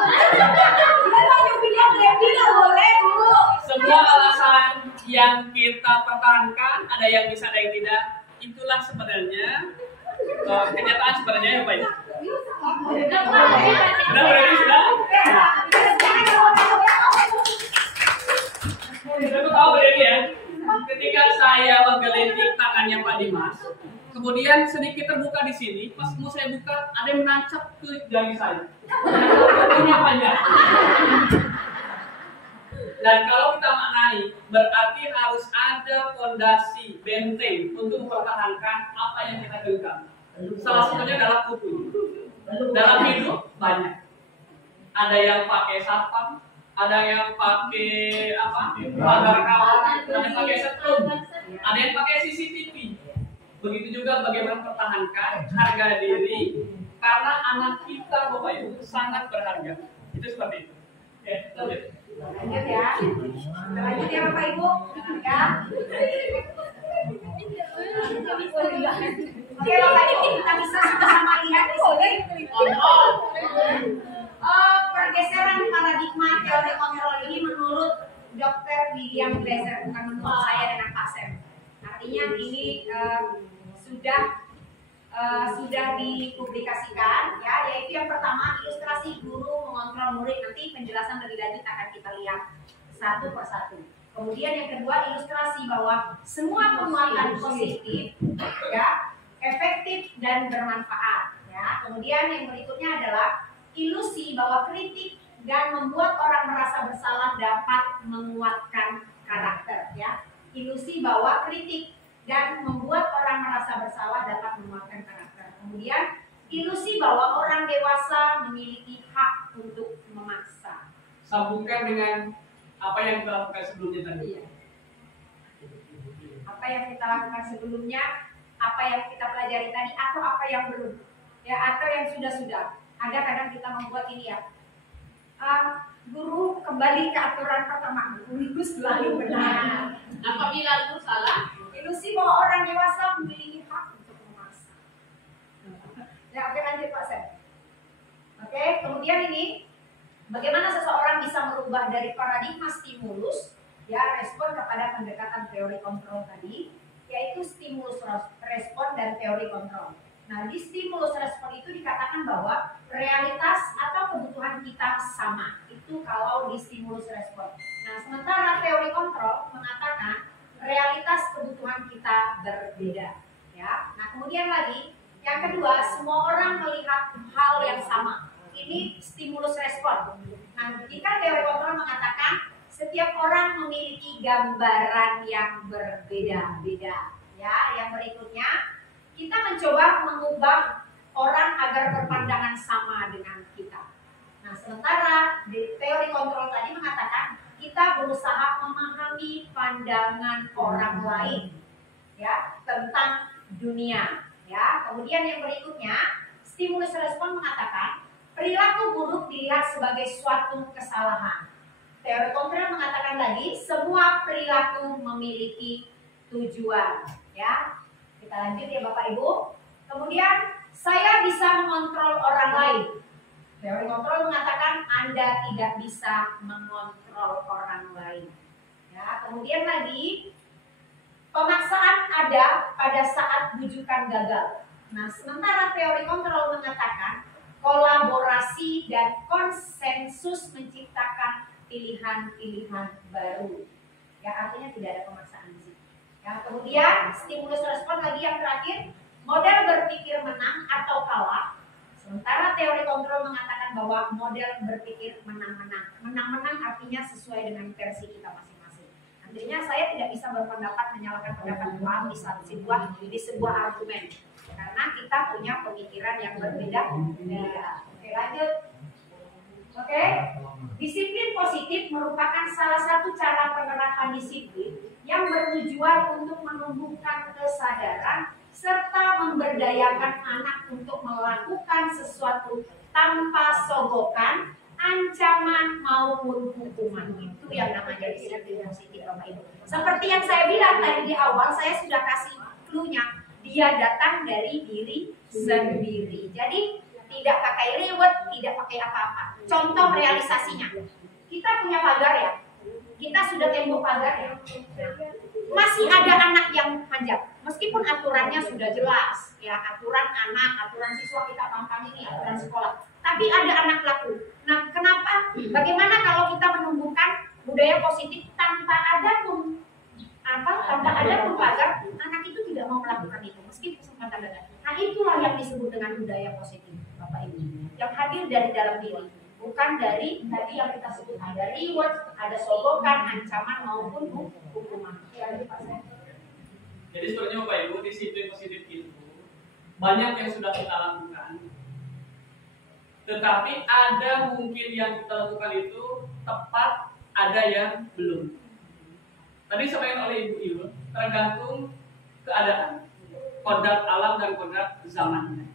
Semua alasan yang kita pertahankan, ada yang bisa, ada yang tidak. Itulah sebenarnya kenyataan sebenarnya ya Pak. Sudah ready sudah? Sudah tahu ready ya? Ketika saya menggelitik tangannya Pak Dimas, kemudian sedikit terbuka di sini, pas mau saya buka ada yang menancap ke jari saya. Ini panjang. Dan kalau kita maknai, berarti harus ada fondasi benteng untuk mempertahankan apa yang kita genggam. Salah satunya adalah kuku. Dalam hidup banyak. Ada yang pakai satpam, ada yang pakai pagar kawat, ada yang pakai setrum, ada yang pakai CCTV. Begitu juga bagaimana mempertahankan harga diri, karena anak kita Bapak Ibu sangat berharga. Itu seperti itu. Oke, lanjut. Lanjut ya. Lanjut ya Bapak Ibu. Ya. Oke Bapak Ibu, kita bisa sama-sama lihat di sini. Pergeseran paradigma teori kontrol ini menurut Dr. William Glasser, bukan menurut saya dengan Pak Sam. Artinya ini sudah dipublikasikan ya, yaitu yang pertama ilustrasi guru mengontrol murid. Nanti penjelasan lebih lanjut akan kita lihat satu persatu. Kemudian yang kedua ilustrasi bahwa semua penguatan positif ya efektif dan bermanfaat ya. Kemudian yang berikutnya adalah ilusi bahwa kritik dan membuat orang merasa bersalah dapat menguatkan karakter ya. Ilusi bahwa kritik dan membuat orang merasa bersalah dapat menguatkan karakter. Kemudian ilusi bahwa orang dewasa memiliki hak untuk memaksa. Sambungkan dengan apa yang kita lakukan sebelumnya tadi. Iya. Apa yang kita lakukan sebelumnya, apa yang kita pelajari tadi, atau apa yang belum, ya, atau yang sudah. Ada kadang kita membuat ini ya. Guru kembali ke aturan pertama. Guru selalu benar. Apabila guru salah, Ilusi bahwa orang dewasa memiliki hak untuk memaksa. Ya, oke lanjut Pak Sen. Oke, kemudian ini bagaimana seseorang bisa merubah dari paradigma stimulus, ya respon kepada pendekatan teori kontrol tadi, yaitu stimulus respon dan teori kontrol. Nah, di stimulus respon itu dikatakan bahwa realitas atau kebutuhan kita sama. Itu kalau di stimulus respon. Nah, sementara teori kontrol mengatakan realitas kebutuhan kita berbeda, ya. Nah, kemudian lagi yang kedua, semua orang melihat hal yang sama. Ini stimulus respon. Nah, jika teori kontrol mengatakan setiap orang memiliki gambaran yang berbeda-beda, ya. Yang berikutnya, kita mencoba mengubah orang agar berpandangan sama dengan kita. Nah, sementara di teori kontrol tadi mengatakan kita berusaha memahami pandangan orang lain ya tentang dunia ya. Kemudian yang berikutnya stimulus respon mengatakan perilaku buruk dilihat sebagai suatu kesalahan. Teori kontrol mengatakan lagi semua perilaku memiliki tujuan ya. Kita lanjut ya Bapak Ibu. Kemudian saya bisa mengontrol orang lain. Teori kontrol mengatakan Anda tidak bisa mengontrol orang lain. Ya, kemudian lagi pemaksaan ada pada saat bujukan gagal. Nah, sementara teori kontrol mengatakan kolaborasi dan konsensus menciptakan pilihan-pilihan baru. Ya, artinya tidak ada pemaksaan di sini. Ya, kemudian stimulus respon lagi yang terakhir, model berpikir menang atau kalah. Sementara teori kontrol mengatakan bahwa model berpikir menang-menang. Menang-menang artinya sesuai dengan versi kita masing-masing. Artinya saya tidak bisa berpendapat menyalahkan pendapat Tuhan di sebuah argumen. Karena kita punya pemikiran yang berbeda. Oke, lanjut. Oke. Disiplin positif merupakan salah satu cara penerapan disiplin yang bertujuan untuk menumbuhkan kesadaran serta memberdayakan anak untuk melakukan sesuatu tanpa sogokan ancaman maupun hukuman. Itu yang namanya disiplin positif, Bapak Ibu. Seperti yang saya bilang tadi di awal, saya sudah kasih clue-nya. Dia datang dari diri sendiri. Jadi tidak pakai reward, tidak pakai apa-apa. Contoh realisasinya, kita punya pagar ya, kita sudah tembok pagar ya. Masih ada anak yang manjat, meskipun aturannya sudah jelas ya, aturan anak, aturan siswa kita paham ini, aturan sekolah. Tapi ada anak laku. Nah, kenapa? Bagaimana kalau kita menumbuhkan budaya positif tanpa ada pagar, anak itu tidak mau melakukan itu meski kesempatan ada. Nah, itulah yang disebut dengan budaya positif, Bapak Ibu, yang hadir dari dalam diri, bukan dari tadi yang kita sebut ada reward, ada sogokan, ancaman maupun hukuman. Jadi sebenarnya Bapak Ibu, disiplin positif itu banyak yang sudah kita lakukan, tetapi ada mungkin yang kita lakukan itu tepat, ada yang belum. Tadi disampaikan oleh Ibu Il, tergantung keadaan, kodrat alam dan kodrat zamannya.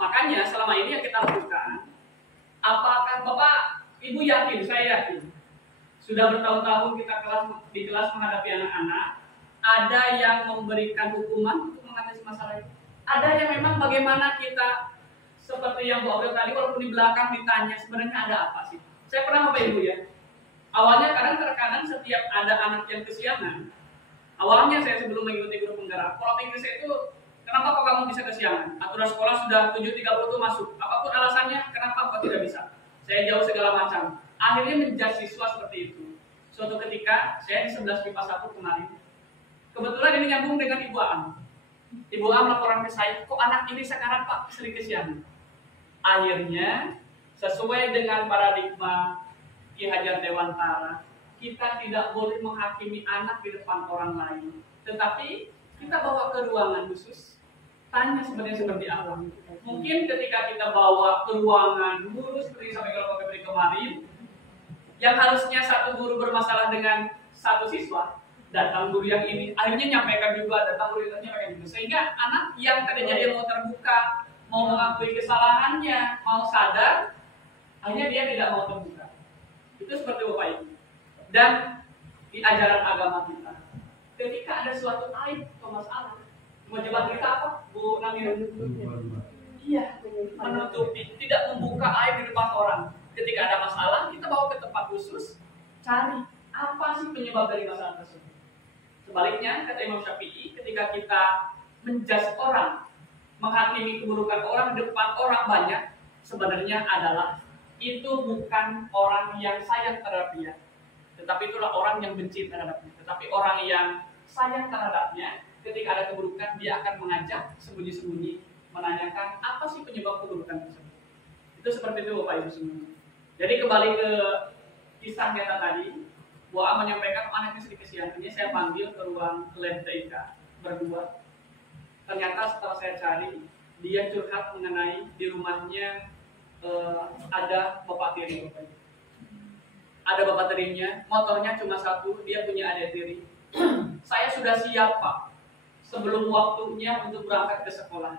Makanya selama ini yang kita lakukan, apakah Bapak Ibu yakin, saya yakin, sudah bertahun-tahun kita di kelas menghadapi anak-anak, ada yang memberikan hukuman untuk mengatasi masalah itu. Ada yang memang bagaimana kita, seperti yang Bu Aurel tadi, walaupun di belakang ditanya sebenarnya ada apa sih. Saya pernah Bapak Ibu ya, awalnya terkadang setiap ada anak yang kesiangan, awalnya saya sebelum mengikuti guru penggerak, pola pikir saya itu, kenapa kok kamu bisa kesiangan? Aturan sekolah sudah 7.30 itu masuk, apapun alasannya, kenapa kok tidak bisa? Saya jauh segala macam. Akhirnya menjadi siswa seperti itu. Suatu ketika, saya di 11 MIPA 1 kemarin, kebetulan ini nyambung dengan Ibu Am. Ibu Am laporan ke saya, kok anak ini sekarang Pak sering kesiangan? Akhirnya, sesuai dengan paradigma Ki Hajar Dewantara, kita tidak boleh menghakimi anak di depan orang lain, tetapi kita bawa ke ruangan khusus, tanya sebenarnya seperti apa. Mungkin ketika kita bawa ke ruangan guru seperti sampai kalau Pak Febri kemarin, yang harusnya satu guru bermasalah dengan satu siswa, datang guru yang ini, akhirnya nyampaikan juga, datang guru yang nyampaikan juga, sehingga anak yang tadinya dia mau terbuka, mau mengakui kesalahannya, mau sadar, akhirnya dia tidak mau terbuka. Itu seperti Bapak Ibu. Dan di ajaran agama kita, ketika ada suatu aib atau masalah, kewajiban kita apa, Bu Namir? Iya, menutupi, tidak membuka aib di depan orang. Ketika ada masalah, kita bawa ke tempat khusus, cari apa sih penyebab dari masalah tersebut. Sebaliknya, kata Imam Syafi'i, ketika kita menjudge orang, menghakimi keburukan orang di depan orang banyak, sebenarnya adalah itu bukan orang yang sayang terhadap dia, tetapi itulah orang yang benci terhadapnya. Tetapi orang yang sayang terhadapnya, ketika ada keburukan, dia akan mengajak sembunyi-sembunyi, menanyakan apa sih penyebab keburukan tersebut. Itu seperti itu Bapak Ibu semua. Jadi kembali ke kisah nyata tadi, Bu A menyampaikan anaknya sedikit kesiangannya, saya panggil ke ruang lab TIK berdua. Ternyata setelah saya cari, dia curhat mengenai di rumahnya ada bapak tiri. Ada bapak tirinya, motornya cuma satu, dia punya adik tiri. Saya sudah siap Pak, sebelum waktunya untuk berangkat ke sekolah.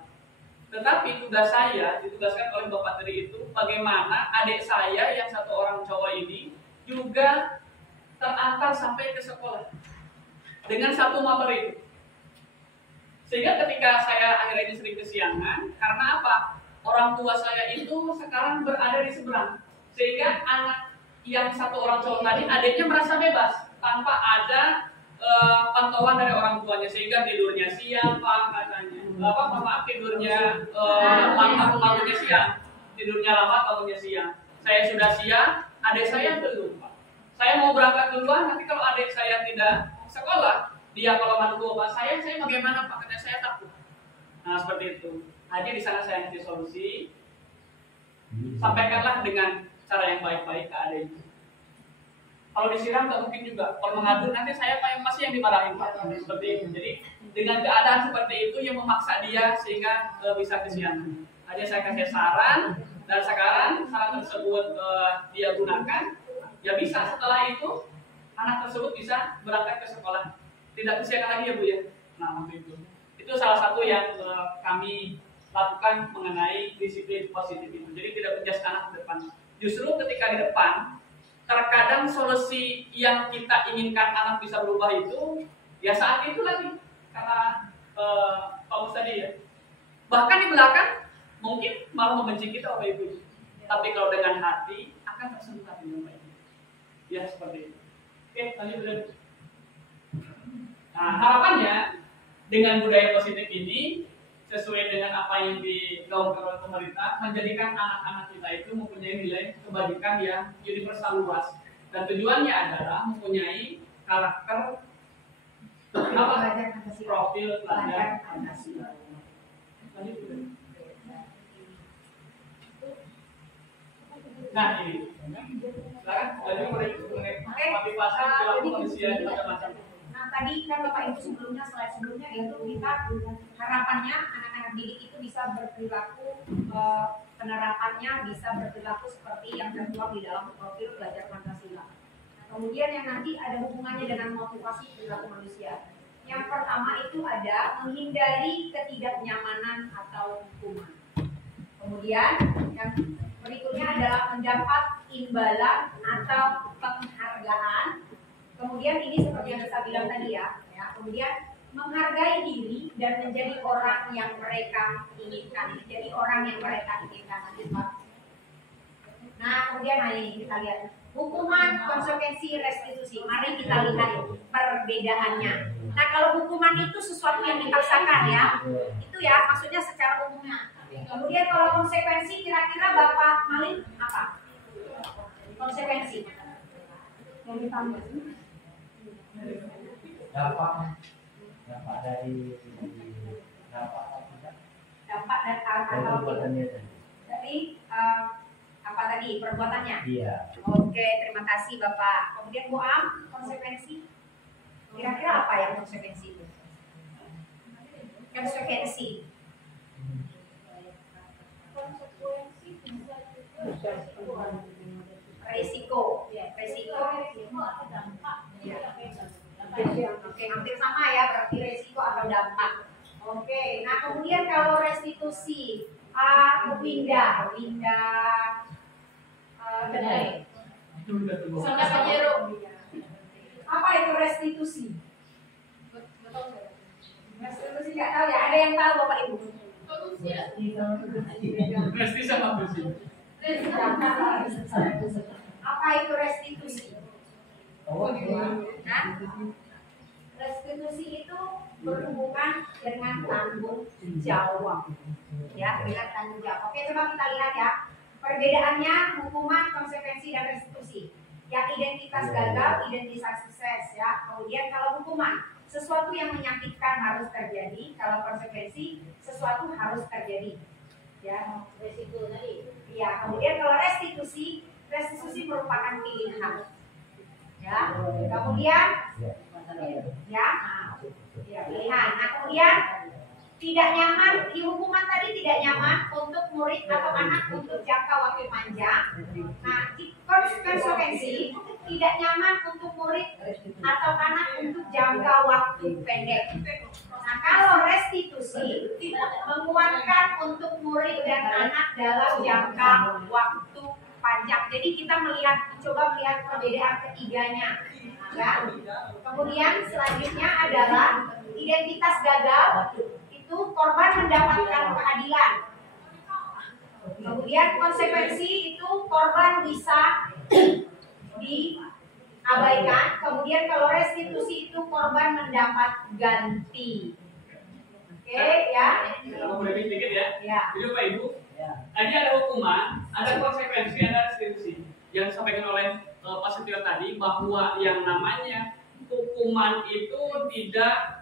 Tetapi tugas saya ditugaskan oleh bapak tiri itu, bagaimana adik saya yang satu orang cowok ini juga terantar sampai ke sekolah dengan satu motor itu. Sehingga ketika saya akhirnya sering kesiangan, karena apa? Orang tua saya itu sekarang berada di seberang, sehingga anak yang satu orang cowok tadi, adiknya merasa bebas tanpa ada pantauan dari orang tuanya, sehingga tidurnya siang Pak katanya, maaf tidurnya lambat bangunnya siang, tidurnya lambat bangunnya siang. Saya sudah siang, adik saya belum Pak. Saya mau berangkat duluan, nanti kalau adik saya tidak sekolah, dia kalau ngadu Pak saya bagaimana Pak? Katanya saya takut. Nah seperti itu. Hanya di sana saya ngasih solusi, sampaikanlah dengan cara yang baik-baik ke adik. Kalau disiram nggak mungkin juga. Kalau mengadu nanti saya masih yang dimarahin Pak. Seperti itu. Jadi dengan keadaan seperti itu yang memaksa dia sehingga bisa kesiangan. Hanya saya kasih saran dan sekarang saran tersebut dia gunakan. Ya bisa setelah itu anak tersebut bisa berangkat ke sekolah. Tidak kesiangan lagi ya Bu ya. Nah waktu itu salah satu yang kami lakukan mengenai disiplin positif itu. Jadi tidak menjudge anak di depan. Justru ketika di depan, terkadang solusi yang kita inginkan anak bisa berubah itu, ya saat itu lagi. Karena Pak tadi ya. Bahkan di belakang, mungkin malah membenci kita Bapak Ibu. Tapi kalau dengan hati, akan tersentuh hati yang baik. Ya seperti itu. Oke, lanjut dulu. Nah, harapannya dengan budaya positif ini sesuai dengan apa yang digaungkan oleh pemerintah, menjadikan anak-anak kita itu mempunyai nilai kebajikan yang universal luas, dan tujuannya adalah mempunyai karakter profil pelajar Pancasila. Nah ini, silakan lanjut mengenai motivasi perilaku manusia dan macam-macam. Nah tadi kan Bapak Ibu sebelumnya, slide sebelumnya yaitu kita harapannya anak-anak didik itu bisa berperilaku, penerapannya bisa berperilaku seperti yang tertuang di dalam profil pelajar Pancasila. Nah, kemudian yang nanti ada hubungannya dengan motivasi perilaku manusia. Yang pertama itu ada menghindari ketidaknyamanan atau hukuman. Kemudian yang berikutnya adalah mendapat imbalan atau penghargaan. Kemudian ini seperti yang saya bilang tadi ya. Kemudian menghargai diri dan menjadi orang yang mereka inginkan. Menjadi orang yang mereka inginkan. Lanjut Pak. Nah kemudian ini kita lihat hukuman, konsekuensi, restitusi. Mari kita lihat perbedaannya. Nah kalau hukuman itu sesuatu yang dipaksakan ya, itu ya maksudnya secara umumnya. Kemudian kalau konsekuensi kira-kira Bapak Malik apa? Konsekuensi. Yang ditambah. Dampak dari apa tadi perbuatannya? Iya. Oke, terima kasih Bapak. Kemudian Bu Am, konsekuensi. Kira-kira apa yang konsekuensi itu? Konsekuensi. Resiko atau dampak. Oke, hampir sama ya, berarti resiko atau dampak. Oke, nah kemudian kalau restitusi, pindah kedai. Sampai Pajero. Apa itu restitusi? Restitusi nggak tahu ya, ada yang tahu Bapak Ibu? Restitusi sama bersih. Apa itu restitusi? Nah, restitusi itu berhubungan dengan tanggung jawab, ya, dengan tanggung jawab. Oke, coba kita lihat ya perbedaannya hukuman, konsekuensi dan restitusi. Ya, identitas gagal, identitas sukses, ya. Kemudian kalau hukuman, sesuatu yang menyakitkan harus terjadi. Kalau konsekuensi, sesuatu harus terjadi. Ya, resiko tadi. Ya, kemudian kalau restitusi merupakan pilihan. Ya, kemudian ya pilihan. Nah, kemudian tidak nyaman di hukuman tadi, tidak nyaman untuk murid atau anak untuk jangka waktu panjang. Nah, di konsekuensi tidak nyaman untuk murid atau anak untuk jangka waktu pendek. Nah, kalau restitusi menguatkan untuk murid dan anak dalam jangka waktu panjang. Jadi kita coba melihat perbedaan ketiganya. Ya. Kemudian selanjutnya adalah identitas gagal. Itu korban mendapatkan keadilan. Kemudian konsekuensi itu korban bisa diabaikan. Kemudian kalau restitusi itu korban mendapat ganti. Oke, ya. Kalau boleh sedikit ya. Ya. Jadi Pak Ibu, tadi ada hukuman, ada konsekuensi, ada restitusi. Yang disampaikan oleh Pak Setio tadi bahwa yang namanya hukuman itu tidak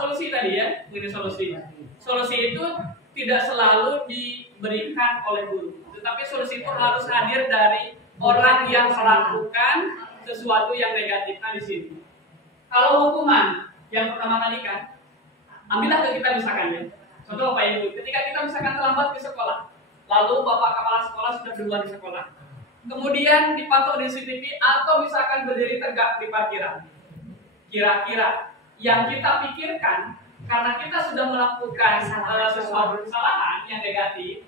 solusi tadi ya, mengenai solusi. Solusi itu tidak selalu diberikan oleh guru, tetapi solusi itu harus hadir dari orang yang melakukan sesuatu yang negatif. Nah di sini, kalau hukuman yang pertama tadi kan, ambillah ke kita misalkan ya. Contoh Bapak Ibu, ketika kita misalkan terlambat ke sekolah, lalu Bapak kepala sekolah sudah duluan di sekolah, kemudian dipantau di CCTV atau misalkan berdiri tegak di parkiran. Kira-kira yang kita pikirkan, karena kita sudah melakukan sesuatu kesalahan yang negatif,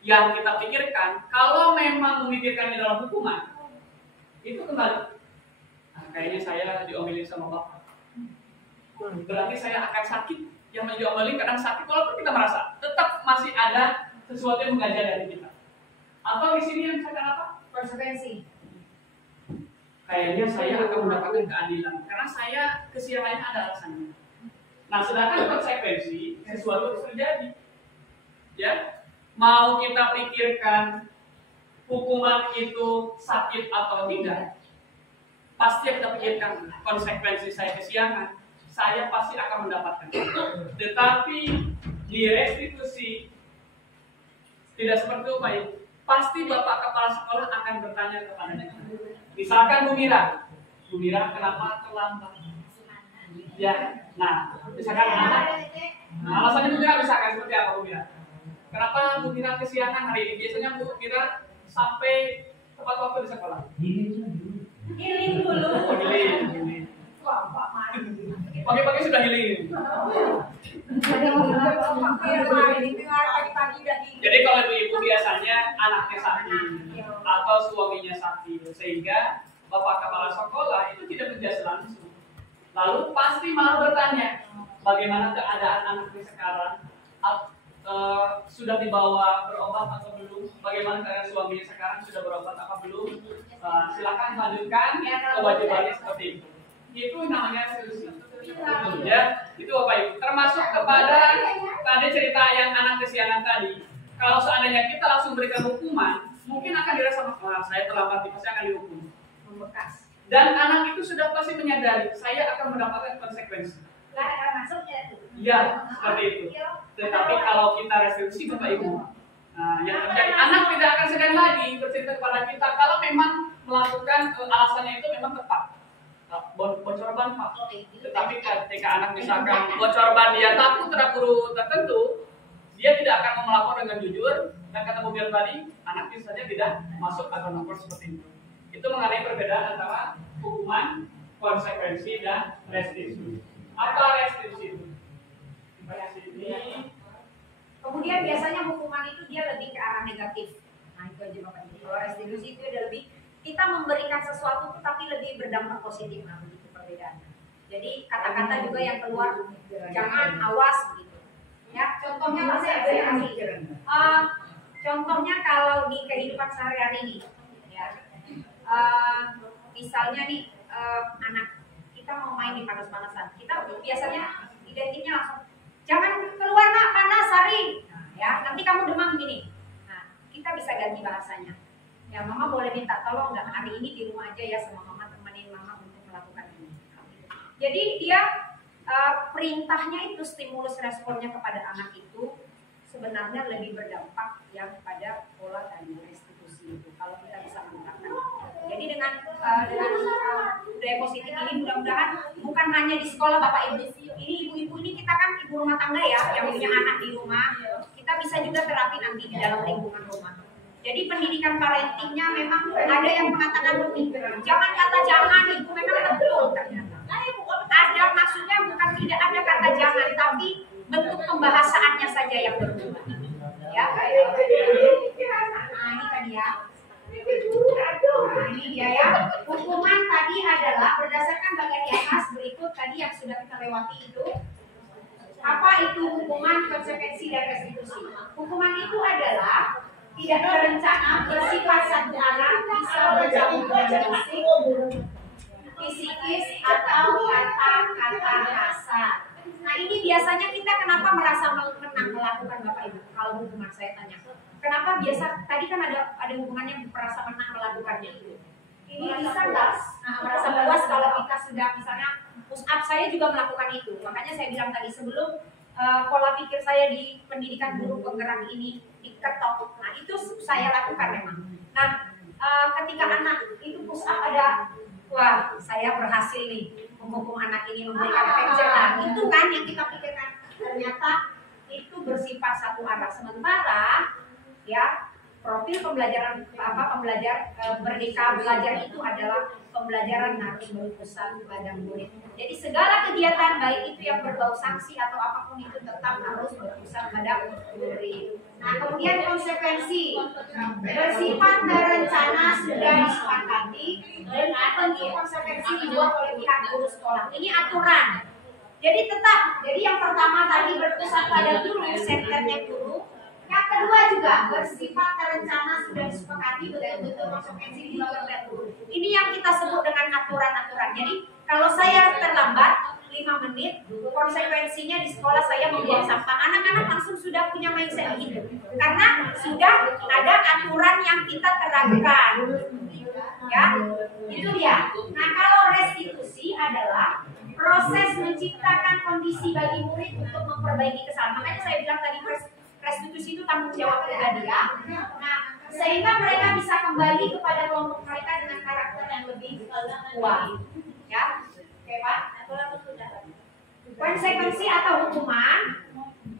yang kita pikirkan, kalau memang memikirkannya dalam hukuman, itu kembali. Nah, kayaknya saya diomelin sama bapak. Berarti saya akan sakit. Yang diomelin kadang sakit, walaupun kita merasa tetap masih ada sesuatu yang mengajak dari kita. Atau di sini yang misalkan apa? Konsekuensi. Kayaknya saya akan mendapatkan keadilan karena saya kesialannya ada alasannya. Nah, sedangkan konsekuensi sesuatu yang terjadi, ya, mau kita pikirkan hukuman itu sakit atau tidak, pasti kita pikirkan konsekuensi saya kesiangan, saya pasti akan mendapatkan. Tetapi di restitusi tidak seperti itu, Pak Ibu. Pasti Bapak Kepala Sekolah akan bertanya kepada kita. Misalkan Bu Mira, kenapa terlambat? Ya, nah, misalkan alasannya Bu Mira misalkan seperti apa Bu Mira? Kenapa Bu Mira kesiangan hari ini? Biasanya Bu Mira sampai tepat waktu di sekolah. Healing dulu. Healing. Pagi-pagi sudah healing. Jadi kalau ibu biasanya anaknya sakit atau suaminya sakit, sehingga Bapak Kepala Sekolah itu tidak menjelaskan langsung. Lalu pasti malah bertanya, bagaimana keadaan anaknya sekarang? Sudah dibawa berobat atau belum? Bagaimana keadaan suaminya sekarang, sudah berobat apa belum? Silakan lanjutkan kewajibannya seperti itu. Itu namanya restitusi. Ya, itu Bapak Ibu. Termasuk kepada tadi cerita yang anak kesiangan tadi. Kalau seandainya kita langsung berikan hukuman, mungkin akan dirasa, saya terlambat, pasti akan dihukum. Membekas. Dan anak itu sudah pasti menyadari, saya akan mendapatkan konsekuensi. Nggak akan masuknya tuh. Iya, seperti itu. Tetapi kalau kita restitusi Bapak Ibu, nah, yang terjadi anak tidak akan segan lagi bercerita kepada kita kalau memang melakukan alasannya itu memang tepat. Bocor ban Pak. Tetapi ketika anak misalkan bocor ban dia takut terhadap guru tertentu, dia tidak akan melapor dengan jujur dan kata Bu Mira tadi, anak bisa saja tidak masuk atau lapor seperti itu. Itu mengenai perbedaan antara hukuman, konsekuensi dan restitusi. Apa restitusi itu? Kemudian biasanya hukuman itu dia lebih ke arah negatif. Nah itu aja Bapak Ibu. Kalau restitusi itu dia lebih kita memberikan sesuatu tapi lebih berdampak positif. Nah begitu perbedaannya. Jadi kata-kata juga yang keluar jangan, awas begitu. Ya contohnya saya kasih. Contohnya kalau di kehidupan sehari-hari ini, ya, misalnya nih anak kita mau main di panas-panasan, kita biasanya identiknya langsung jangan keluar nak panas hari, nah, ya nanti kamu demam gini. Nah kita bisa ganti bahasanya. Ya mama boleh minta tolong nggak hari ini di rumah aja ya sama mama, temenin mama untuk melakukan ini. Jadi dia perintahnya itu stimulus responnya kepada anak itu sebenarnya lebih berdampak yang pada pola tadi restitusi itu kalau kita bisa menggunakan. Jadi dengan budaya positif ini mudah-mudahan bukan hanya di sekolah Bapak Ibu. Ini ibu-ibu ini kita kan ibu rumah tangga ya yang punya anak di rumah. Kita bisa juga terapi nanti di dalam lingkungan rumah. Jadi pendidikan parentingnya memang ada yang mengatakan jangan kata jangan, ibu memang betul ternyata. Ada maksudnya bukan tidak ada kata jangan, tapi bentuk pembahasaannya saja yang berubah. Ya, nah ini tadi ya. Nah ini dia ya. Hukuman tadi adalah berdasarkan bagian di atas berikut tadi yang sudah kita lewati itu. Apa itu hukuman, konsekuensi dan restitusi? Hukuman itu adalah tidak terencana bersifat satu anak bisa mencampur psikis atau kata-kata kasar. Nah ini biasanya kita kenapa merasa menang melakukan Bapak Ibu? Kalau hukuman saya tanya, kenapa biasa tadi kan ada hubungannya merasa menang melakukannya itu? Ini bisa nggak merasa puas kalau kita sudah misalnya push up, saya juga melakukan itu. Makanya saya bilang tadi sebelum pola pikir saya di pendidikan guru penggerak ini diketok. Nah itu saya lakukan memang. Nah ketika anak itu push up ada, wah saya berhasil nih menghukum anak ini memberikan efek jerah. Itu kan yang kita pikirkan, ternyata itu bersifat satu arah. Sementara ya profil pembelajaran pembelajar Merdeka Belajar itu adalah pembelajaran harus berpusat pada murid. Jadi segala kegiatan baik itu yang berbau sanksi atau apapun itu tetap harus berpusat pada murid. Nah kemudian konsekuensi bersifat disepakati dengan bentuk konsekuensi dibuat oleh pihak guru sekolah. Ini aturan. Jadi tetap, jadi yang pertama tadi berpusat pada guru, senternya guru. Yang kedua juga bersifat terencana sudah disepakati betul-betul konsekuensi dibuat oleh guru. Ini yang kita sebut dengan aturan-aturan. Jadi kalau saya terlambat 5 menit, konsekuensinya di sekolah saya membuang sampah. Anak-anak langsung sudah punya mindset gitu, karena sudah ada aturan yang kita terapkan. Ya, itu dia. Nah, kalau restitusi adalah proses menciptakan kondisi bagi murid untuk memperbaiki kesalahan. Makanya saya bilang tadi restitusi itu tanggung jawab pribadi ya. Nah, sehingga mereka bisa kembali kepada kelompok mereka dengan karakter yang lebih kuat. Ya, oke Pak. Konsekuensi atau hukuman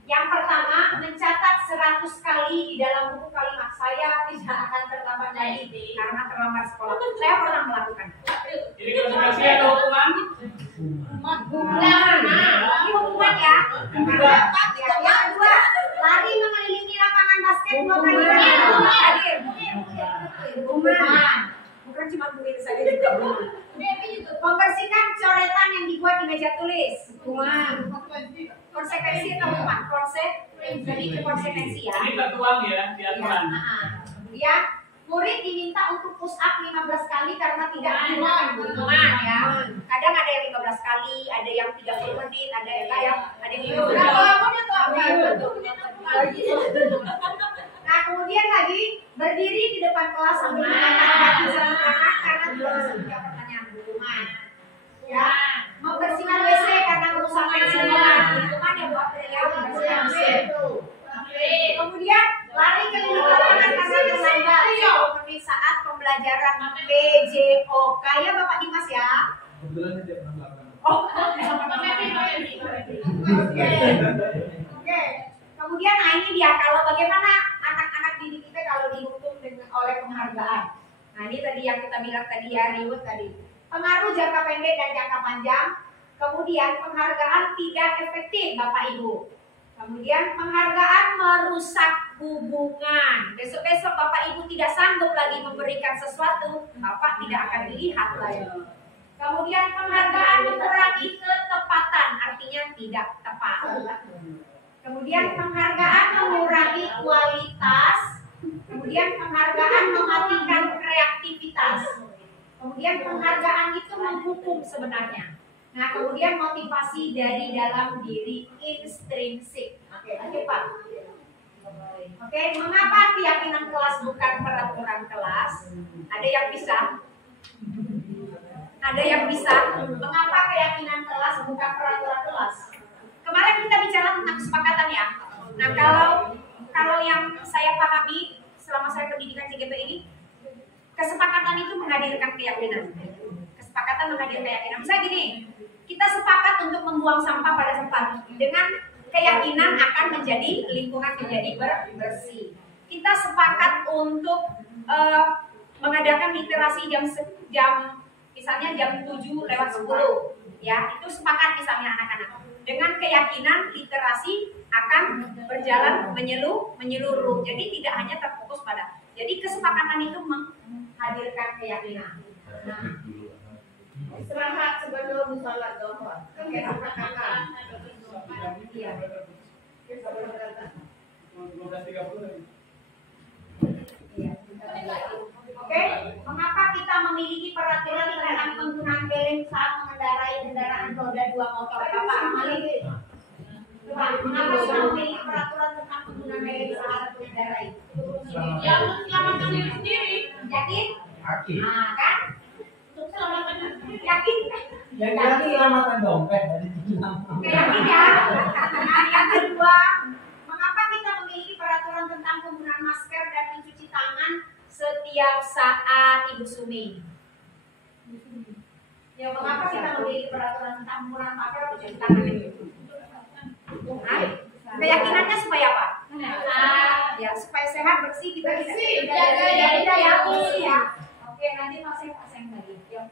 yang pertama, mencatat 100 kali di dalam buku kalimat saya tidak akan terlambat lagi karena terlambat sekolah. Saya pernah melakukan. Ini konsekuensi atau hukuman? Hukuman. Ini hukuman ya. Yang kedua, lari mengelilingi lapangan basket 2 kali. Hadir. Hukuman. Bukan cuma duit saja juga. Membersihkan coretan yang dibuat di meja tulis. Hukuman. Konsekuensi atau hukuman? Jadi konsekuensi ya. Ini tertuang ya di aturan. Ya, murid diminta untuk push up 15 kali karena tidak menggunakan hukuman ya. Kadang ada yang 15 kali, ada yang 30 menit, ada yang Nah, kemudian lagi berdiri di depan kelas sambil mengangkat kaki satu kanan karena tidak bisa menjawab pertanyaan hukuman. Ya, membersihkan WC karena merusak pensiunan. Hukuman yang buat beliau membersihkan WC. Kemudian lari keliling lapangan karena terlambat 10 menit saat pembelajaran PJOK ya Bapak Dimas ya. Kebetulan saya tidak pernah melakukan. Oke. Kemudian nah ini dia kalau bagaimana anak-anak didik kita kalau dihukum oleh penghargaan. Nah ini tadi yang kita bilang tadi ya reward tadi. Pengaruh jangka pendek dan jangka panjang. Kemudian penghargaan tidak efektif Bapak Ibu. Kemudian penghargaan merusak hubungan. Besok-besok Bapak Ibu tidak sanggup lagi memberikan sesuatu, Bapak tidak akan dilihat lagi. Kemudian penghargaan mengurangi ketepatan, artinya tidak tepat. Kemudian penghargaan mengurangi kualitas. Kemudian penghargaan mematikan kreativitas. Kemudian penghargaan itu menghukum sebenarnya. Nah, kemudian motivasi dari dalam diri intrinsik. Oke, Pak. Oke, mengapa keyakinan kelas bukan peraturan kelas? Ada yang bisa? Ada yang bisa? Mengapa keyakinan kelas bukan peraturan kelas? Kemarin kita bicara tentang kesepakatan ya. Nah, kalau yang saya pahami selama saya pendidikan CGP ini, kesepakatan itu menghadirkan keyakinan. Kesepakatan menghadirkan keyakinan. Misalnya gini, kita sepakat untuk membuang sampah pada tempat dengan keyakinan akan menjadi lingkungan menjadi bersih. Kita sepakat untuk mengadakan literasi jam misalnya jam 7:10 ya, itu sepakat misalnya anak-anak. Dengan keyakinan literasi akan berjalan menyeluruh. Jadi tidak hanya terfokus pada. Jadi kesepakatan itu menghadirkan keyakinan. Nah, istirahat sebelum sholat duhur. Iya. Oke, mengapa kita memiliki peraturan tentang penggunaan helm saat mengendarai kendaraan roda 2 motor? Bapak Amali. Mengapa kita memiliki peraturan tentang penggunaan helm saat mengendarai? Yang menyelamatkan diri sendiri. Yakin? Yakin. Nah, kan? Yakin? Yang jelas keselamatan dompet dari Yakin ya? Nah, yang kedua, mengapa kita memiliki peraturan tentang penggunaan masker dan mencuci tangan setiap saat Ibu Sumi? Ya, mengapa kita memiliki peraturan tentang penggunaan masker dan mencuci tangan itu? Nah, keyakinannya supaya apa? Ya, supaya sehat, bersih, kita Bersih, jaga ya, bersih ya. Oke, nanti masih pasang lagi. Yuk.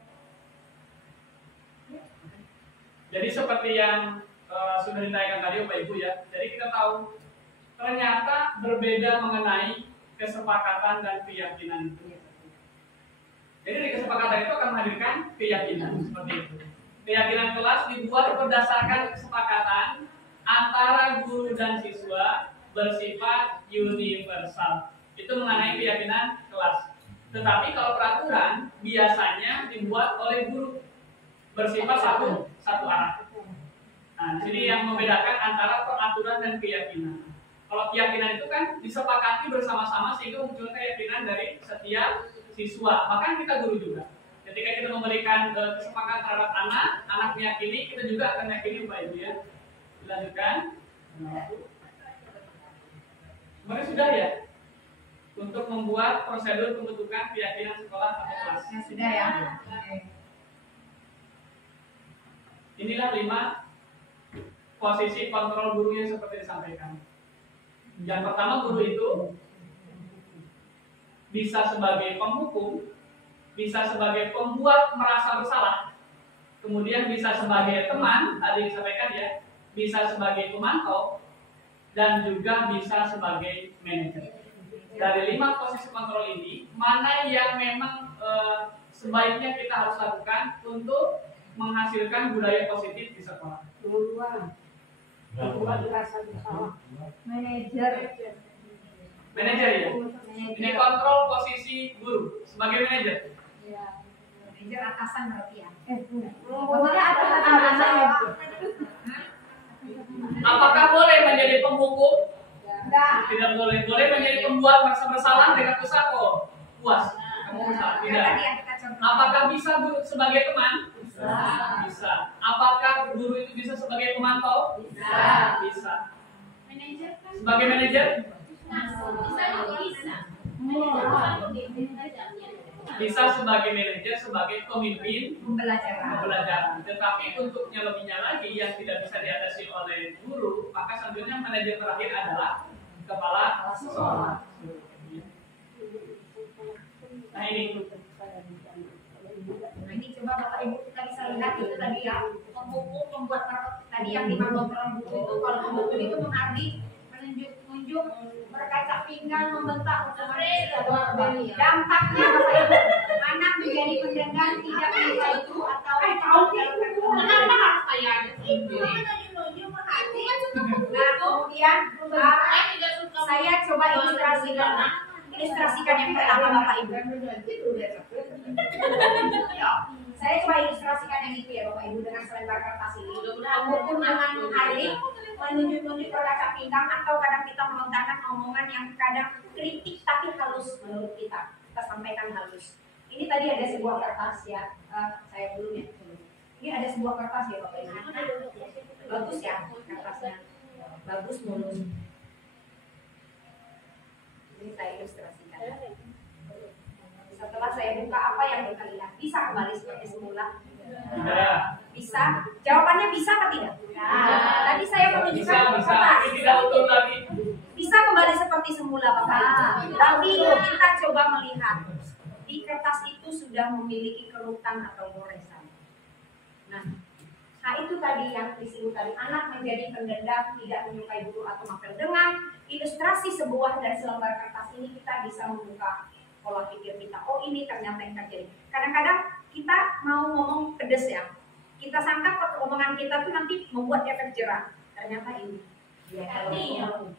Jadi seperti yang sudah ditayangkan tadi Bapak Ibu ya. Jadi kita tahu ternyata berbeda mengenai kesepakatan dan keyakinan itu. Jadi di kesepakatan itu akan menghadirkan keyakinan seperti itu. Keyakinan kelas dibuat berdasarkan kesepakatan antara guru dan siswa bersifat universal. Itu mengenai keyakinan kelas. Tetapi kalau peraturan biasanya dibuat oleh guru bersifat satu arah. Nah, di sini yang membedakan antara peraturan dan keyakinan. Kalau keyakinan itu kan disepakati bersama-sama sehingga muncul keyakinan dari setiap siswa, bahkan kita guru juga. Ketika kita memberikan kesepakatan terhadap anak meyakini, kita juga akan meyakini Bapak Ibu ya. Dilanjutkan. Sebenarnya sudah ya untuk membuat prosedur pembentukan keyakinan sekolah atau kelas. Ya, sudah ya. Inilah 5 posisi kontrol guru yang seperti disampaikan. Yang pertama, guru itu bisa sebagai penghukum, bisa sebagai pembuat merasa bersalah, kemudian bisa sebagai teman, tadi disampaikan ya, bisa sebagai pemantau, dan juga bisa sebagai manajer. Dari 5 posisi kontrol ini, mana yang memang sebaiknya kita harus lakukan untuk menghasilkan budaya positif di sekolah? Manajer ya. Ini kontrol posisi guru sebagai manajer. Manajer atasan berarti ya. Apakah boleh menjadi penghukum? Tidak boleh. Boleh menjadi pembuat merasa bersalah dengan usaha kok puas. Tidak. Apakah bisa guru sebagai teman? Bisa. Apakah guru itu bisa sebagai pemantau? Bisa. Sebagai manajer? Bisa sebagai manajer, sebagai pemimpin pembelajaran. Tetapi untuknya lebihnya lagi yang tidak bisa diatasi oleh guru, maka selanjutnya manajer terakhir adalah kepala sekolah. Nah ini coba Bapak Ibu kita bisa lihat itu tadi ya, pembuku, pembuat tadi yang 5 kontrol buku itu. Kalau pembuku itu mengarti, menunjuk, berkaca pinggang, membentak, dampaknya Bapak Ibu, anak menjadi pendengar, tidak menyukai itu atau kenapa harus saya nah kemudian saya coba ilustrasikan yang pertama Bapak Ibu. Saya coba ilustrasikan yang itu ya Bapak Ibu dengan selembar kertas ini. Maupun dengan hari menunjuk-nunjuk berkaca pinggang atau kadang kita melontarkan omongan yang kadang kritik tapi halus menurut kita. Kita sampaikan halus. Ini tadi ada sebuah kertas ya. Saya belum ya. Ini ada sebuah kertas ya Bapak Ibu. Bagus ya kertasnya. Bagus mulus. Ini saya ilustrasikan. Setelah saya buka, apa yang kita lihat? Bisa kembali seperti semula? Bisa? Jawabannya bisa atau tidak? Tadi saya menunjukkan kertas. Bisa kembali seperti semula Bapak. Tapi kita coba melihat di kertas itu sudah memiliki kerutan atau goresan. Nah itu tadi yang disebut tadi, anak menjadi pendendam, tidak menyukai guru atau mapel. Dengan ilustrasi sebuah dan selembar kertas ini kita bisa membuka pola pikir kita. Oh ini ternyata yang terjadi. Kadang-kadang kita mau ngomong pedes ya. Kita sangka omongan kita tuh nanti membuat efek jerah. Ternyata ini.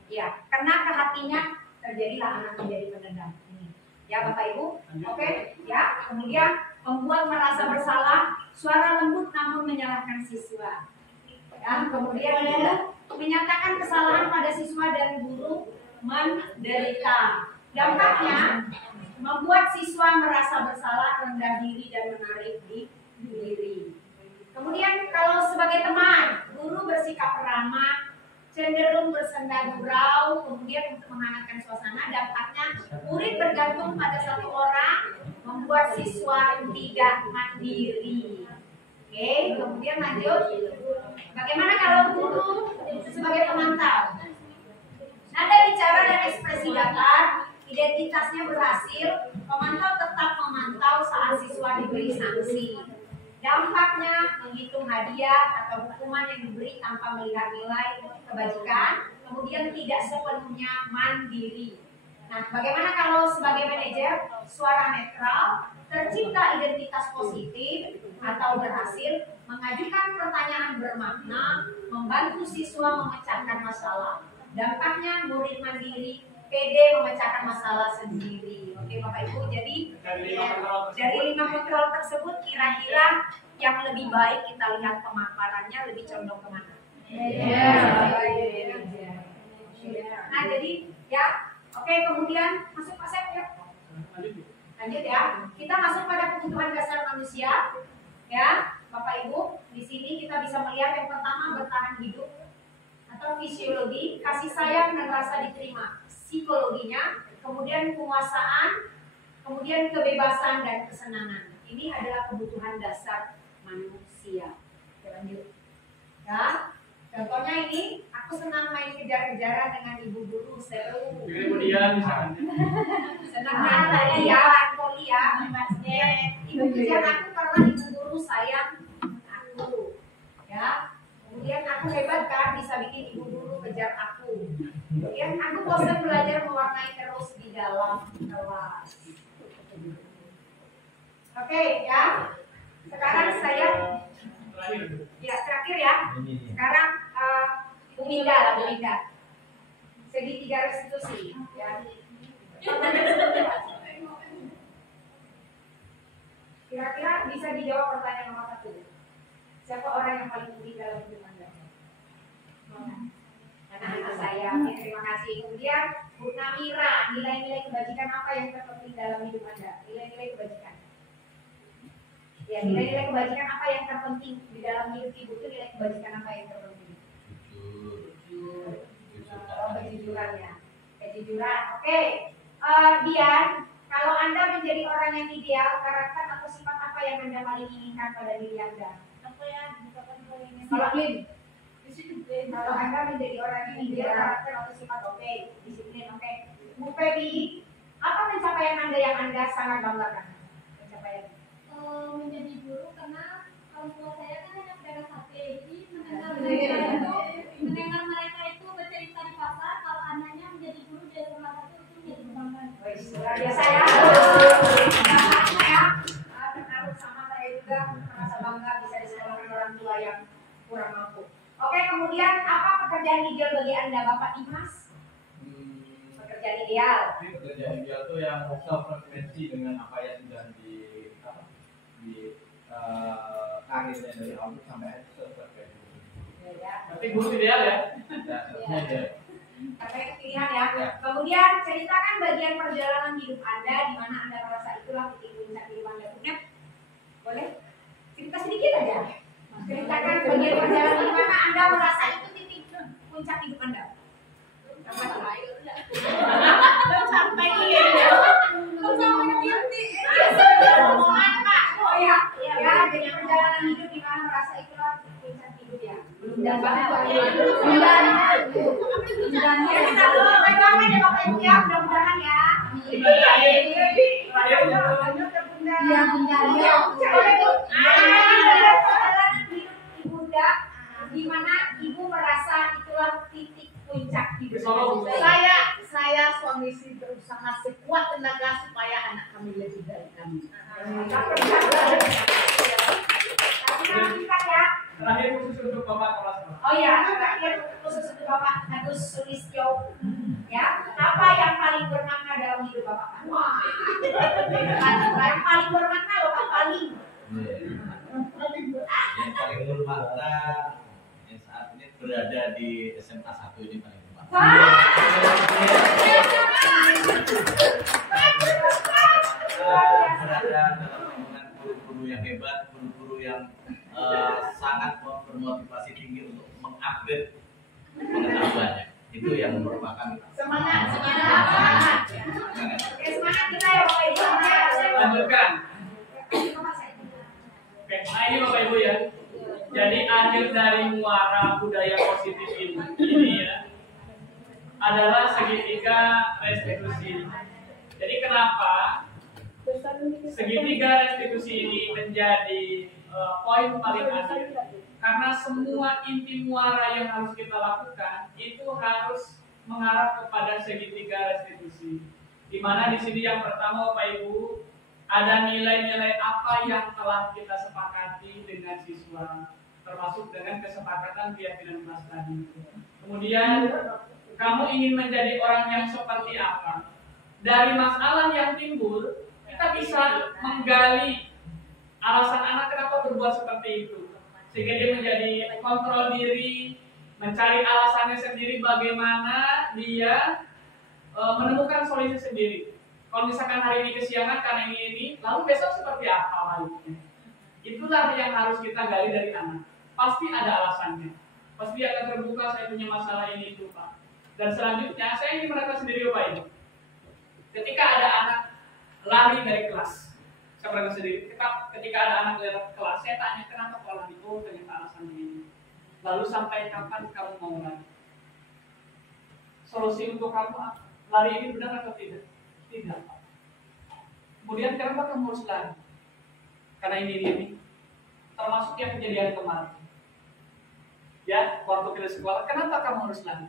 Ya, kena ke hatinya terjadilah anak menjadi pendendam. Ini. Ya Bapak Ibu. Oke. Ya. Kemudian membuat merasa bersalah, suara lembut namun menyalahkan siswa. Ya, kemudian menyatakan kesalahan pada siswa dan guru menderita. Dampaknya membuat siswa merasa bersalah, rendah diri dan menarik diri. Kemudian kalau sebagai teman, guru bersikap ramah, cenderung bersenda gurau, kemudian untuk menghangatkan suasana. Dampaknya murid bergantung pada satu orang, membuat siswa tidak mandiri. Oke, kemudian lanjut. Bagaimana kalau guru sebagai pemantau? Nada bicara dan ekspresi datar, identitasnya berhasil, pemantau tetap memantau saat siswa diberi sanksi. Dampaknya menghitung hadiah atau hukuman yang diberi tanpa melihat nilai kebajikan, kemudian tidak sepenuhnya mandiri. Nah, bagaimana kalau sebagai manajer? suara netral, tercipta identitas positif atau berhasil, mengajukan pertanyaan bermakna, membantu siswa memecahkan masalah. Dampaknya murid mandiri, pede memecahkan masalah sendiri. Oke Bapak Ibu, jadi dari 5 kontrol tersebut kira-kira yang lebih baik kita lihat pemaparannya lebih condong kemana? Nah jadi ya, oke kemudian masuk Pak Sep ya. Lanjut ya, kita masuk pada kebutuhan dasar manusia. Ya, Bapak Ibu, di sini kita bisa melihat yang pertama bertahan hidup atau fisiologi, kasih sayang dan rasa diterima, psikologinya, kemudian penguasaan, kemudian kebebasan dan kesenangan. Ini adalah kebutuhan dasar manusia. Lanjut. Ya, contohnya ini, aku senang main kejar-kejaran dengan ibu guru seru. Kemudian Senang main tadi ya, poli ya, basket. Ibu kejar aku karena ibu guru sayang aku. Ya. Kemudian aku hebat kan bisa bikin ibu guru kejar aku. Kemudian aku bosan belajar mewarnai terus di dalam kelas. Oke ya. Sekarang saya terakhir ya. Sekarang Bu Minda. Segitiga restitusi ya. Kira-kira bisa dijawab pertanyaan nomor 1. Siapa orang yang paling penting dalam hidup Anda? Anak-anak saya. Oke, terima kasih. Kemudian Bu Namira, nilai-nilai kebajikan apa yang terpenting dalam hidup Anda? Nilai-nilai kebajikan. Ya, nilai-nilai kebajikan apa yang terpenting di dalam hidup ibu itu? Nilai kebajikan apa yang terpenting? Jujur. Oh, kejujuran ya. Kejujuran. Oke. Dian, kalau Anda menjadi orang yang ideal, karakter atau sifat apa yang Anda paling inginkan pada diri Anda? Kalau Anda menjadi orang yang ideal, karakter atau sifat oke, disiplin oke. Bu Febi, apa pencapaian Anda yang Anda sangat banggakan? Pencapaian? Menjadi guru karena orang tua saya kan hanya pedagang sate, jadi mendengar mereka itu bercerita di pasar, kalau anaknya menjadi guru dari rumah satu itu menjadi kebanggaan. Luar biasa ya. Terharu sama saya juga, merasa bangga bisa disekolahkan orang tua yang kurang mampu. Oke, kemudian apa pekerjaan ideal bagi Anda, Bapak Dimas? Pekerjaan ideal. Pekerjaan ideal itu yang sefrekuensi dengan apa yang sudah di karirnya dari awal sampai akhir sefrekuensi. Tapi guru ideal ya. Karena itu pilihan ya. Kemudian ceritakan bagian perjalanan hidup Anda di mana Anda merasa itulah titik puncak hidup Anda. Punya? Boleh? Cerita sedikit aja. Ceritakan bagian perjalanan di mana Anda merasa itu titik puncak hidup Anda. Sampai ini. Oh ya, dengan perjalanan hidup di mana merasa itulah puncak hidup ya. Dan banget mudah-mudahan ya. Di mana ibu merasa itulah titik puncak hidup. Saya suami istri berusaha sekuat tenaga supaya anak kami lebih dari kami. Terakhir khusus untuk Bapak kelas. Oh ya, terakhir khusus untuk Bapak Agus Sulistyo. Ya, apa yang paling bermakna dalam hidup Bapak? Wah, yang paling bermakna loh Pak, paling. Yang paling bermakna yang saat ini berada di SMK 1 ini paling bermakna. Berada dalam lingkungan guru-guru yang hebat, guru-guru yang sangat bermotivasi tinggi untuk mengupgrade pengetahuannya. Itu yang merupakan Semangat. Semangat kita ya Bapak Ibu. Lanjutkan. Oke, nah ini Bapak Ibu ya. Jadi akhir dari muara budaya positif ini ya adalah segitiga restitusi. Jadi kenapa segitiga restitusi ini menjadi poin paling akhir? Karena semua inti muara yang harus kita lakukan itu harus mengarah kepada segitiga restitusi. Di mana di sini yang pertama Bapak Ibu ada nilai-nilai apa yang telah kita sepakati dengan siswa, termasuk dengan kesepakatan keyakinan kelas tadi. Kemudian kamu ingin menjadi orang yang seperti apa? Dari masalah yang timbul, kita bisa menggali alasan anak kenapa berbuat seperti itu, sehingga dia menjadi kontrol diri, mencari alasannya sendiri bagaimana dia menemukan solusi sendiri. Kalau misalkan hari ini kesiangan karena ini, lalu besok seperti apa baiknya? Itulah yang harus kita gali dari anak. Pasti ada alasannya. Pasti akan terbuka, saya punya masalah ini itu Pak. Dan selanjutnya saya ingin mereka sendiri Bapak Ibu. Ketika ada anak lari dari kelas, saya pernah sendiri. Ketika ada anak dari kelas, saya tanya kenapa kau lari? Oh ternyata alasannya ini. Lalu sampai kapan kamu mau lari? Solusi untuk kamu apa? Lari ini benar atau tidak? Tidak. Kemudian kenapa kamu harus lari? Karena ini. Termasuk yang kejadian kemarin. Ya, waktu kita sekolah, kenapa kamu harus lari?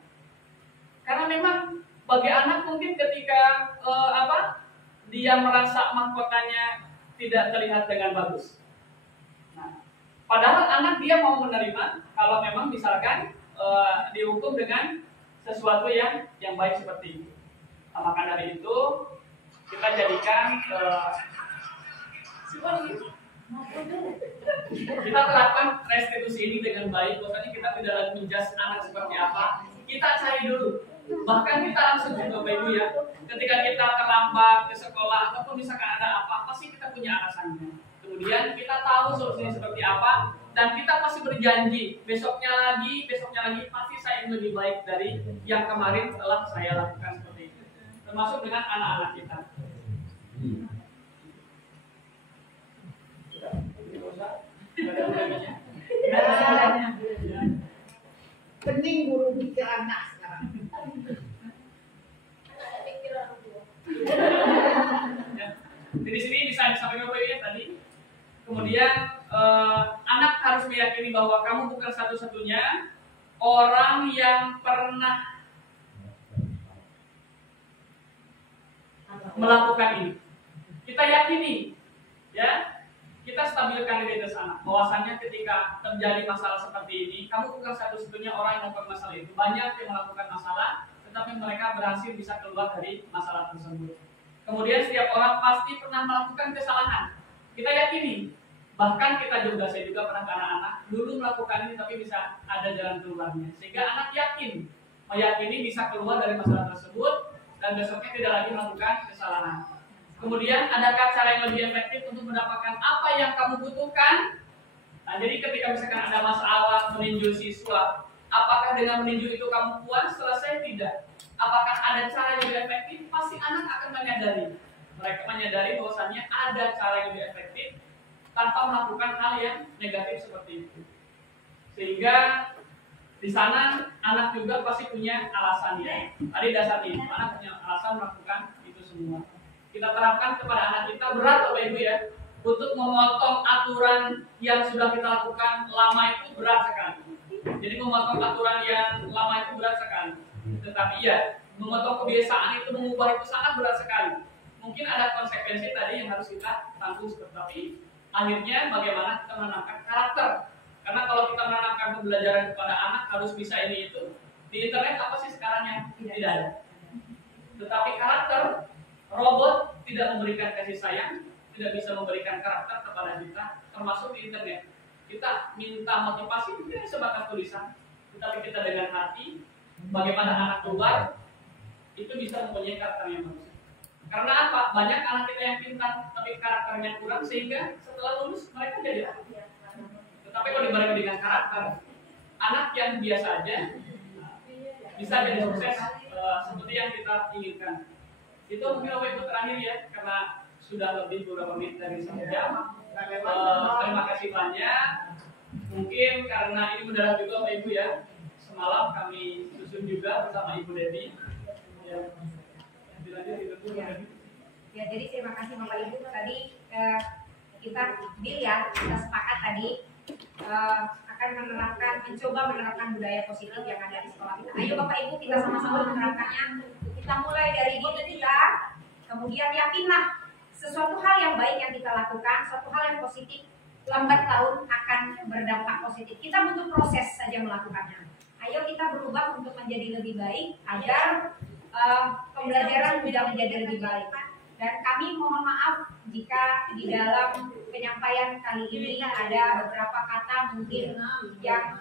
Karena memang bagi anak mungkin ketika dia merasa mahkotanya tidak terlihat dengan bagus. Nah, padahal anak dia mau menerima kalau memang misalkan dihukum dengan sesuatu yang baik seperti itu. Nah, maka dari itu kita jadikan kita terapkan restitusi ini dengan baik. Bahwasanya kita tidak lagi menjudge anak seperti apa. Kita cari dulu. Bahkan kita langsung juga Bapak Ibu ya. Ketika kita terlambat ke sekolah ataupun misalkan ada apa, pasti kita punya alasannya. Kemudian kita tahu solusinya seperti apa dan kita pasti berjanji besoknya lagi pasti saya ingin lebih baik dari yang kemarin telah saya lakukan seperti itu. Termasuk dengan anak-anak kita. Pening guru pikir anak sekarang. Di sini bisa disampaikan Bapak Ibu ya tadi. Kemudian anak harus meyakini bahwa kamu bukan satu-satunya orang yang pernah melakukan ini. Kita yakini, ya, kita stabilkan diri dari sana. Bahwasanya ketika terjadi masalah seperti ini, kamu bukan satu-satunya orang yang melakukan masalah itu. Banyak yang melakukan masalah, tetapi mereka berhasil bisa keluar dari masalah tersebut. Kemudian setiap orang pasti pernah melakukan kesalahan. Kita yakini. Bahkan kita juga, saya juga pernah ke anak-anak dulu melakukan ini, tapi bisa ada jalan keluarnya. Sehingga anak meyakini bisa keluar dari masalah tersebut dan besoknya tidak lagi melakukan kesalahan. Kemudian adakah cara yang lebih efektif untuk mendapatkan apa yang kamu butuhkan? Nah, jadi ketika misalkan ada masalah meninju siswa, apakah dengan meninju itu kamu puas? Selesai tidak? Apakah ada cara yang lebih efektif? Pasti anak akan menyadari. Mereka menyadari bahwasannya ada cara yang lebih efektif tanpa melakukan hal yang negatif seperti itu. Sehingga di sana anak juga pasti punya alasannya. Tadi dasar itu anak punya alasan melakukan itu semua. Kita terapkan kepada anak kita, berat Bapak Ibu ya, untuk memotong aturan yang sudah kita lakukan lama itu berat sekali. Jadi memotong aturan yang lama itu berat sekali. Tetapi ya, memotong kebiasaan itu, mengubah itu sangat berat sekali. Mungkin ada konsekuensi tadi yang harus kita tanggung seperti akhirnya bagaimana kita menanamkan karakter. Karena kalau kita menanamkan pembelajaran kepada anak harus bisa ini itu, di internet apa sih sekarang yang tidak ada. Tetapi karakter, robot tidak memberikan kasih sayang, tidak bisa memberikan karakter kepada kita, termasuk di internet. Kita minta motivasi tidak sebatas tulisan, tetapi kita dengan hati, bagaimana anak keluar itu bisa mempunyai karakter yang bagus. Karena apa? Banyak anak kita yang pintar tapi karakternya kurang, sehingga setelah lulus mereka jadi apa? Tetapi kalau dibanding dengan karakter, anak yang biasa aja bisa jadi sukses seperti yang kita inginkan. Itu mungkin Bapak Ibu terakhir ya, karena sudah lebih beberapa menit dari 1 jam. Terima kasih banyak. Mungkin karena ini mendadak juga Bapak Ibu ya, semalam kami susun juga bersama Ibu Devi. Ya, jadi terima kasih Bapak Ibu. Tadi kita sepakat tadi akan mencoba menerapkan budaya positif yang ada di sekolah kita. Ayo Bapak Ibu, kita sama-sama menerapkannya. Kita mulai dari diri kita, Kemudian yakinlah sesuatu hal yang baik yang kita lakukan, suatu hal yang positif, lambat laun akan berdampak positif. Kita butuh proses saja melakukannya. Ayo kita berubah untuk menjadi lebih baik agar pembelajaran juga menjadi lebih baik. Dan kami mohon maaf jika di dalam penyampaian kali ini ada beberapa kata mungkin yang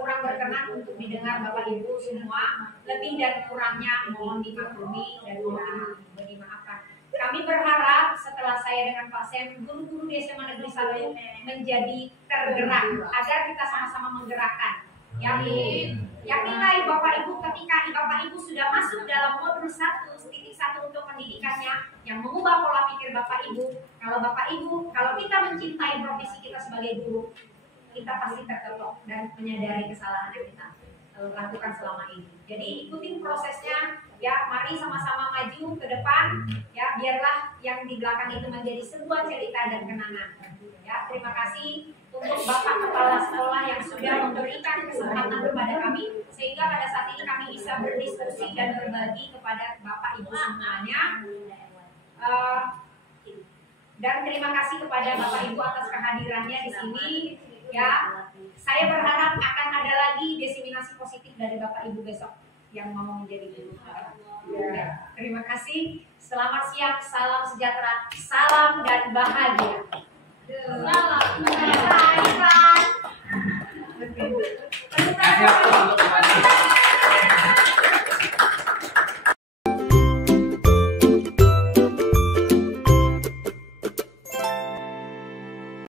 kurang berkenan untuk didengar Bapak Ibu semua. Lebih dan kurangnya mohon dimaklumi dan mohon dimaafkan. Kami berharap setelah saya dengan Pak Sem, guru-guru di SMA Negeri 1 menjadi tergerak agar kita sama-sama menggerakkan. Yakinlah Bapak Ibu ketika Bapak Ibu sudah masuk dalam modul 1 untuk pendidikannya yang mengubah pola pikir Bapak Ibu. Kalau kita mencintai profesi kita sebagai guru, kita pasti terketok dan menyadari kesalahan yang kita lakukan selama ini. Jadi ikutin prosesnya ya, mari sama-sama maju ke depan ya, biarlah yang di belakang itu menjadi sebuah cerita dan kenangan. Ya, terima kasih untuk Bapak Kepala Sekolah yang sudah memberikan kesempatan kepada kami sehingga pada saat ini kami bisa berdiskusi dan berbagi kepada Bapak Ibu semuanya. Dan terima kasih kepada Bapak Ibu atas kehadirannya di sini. Ya, saya berharap akan ada lagi diseminasi positif dari Bapak Ibu besok yang mau menjadi guru. Ya, terima kasih. Selamat siang, salam sejahtera, salam dan bahagia.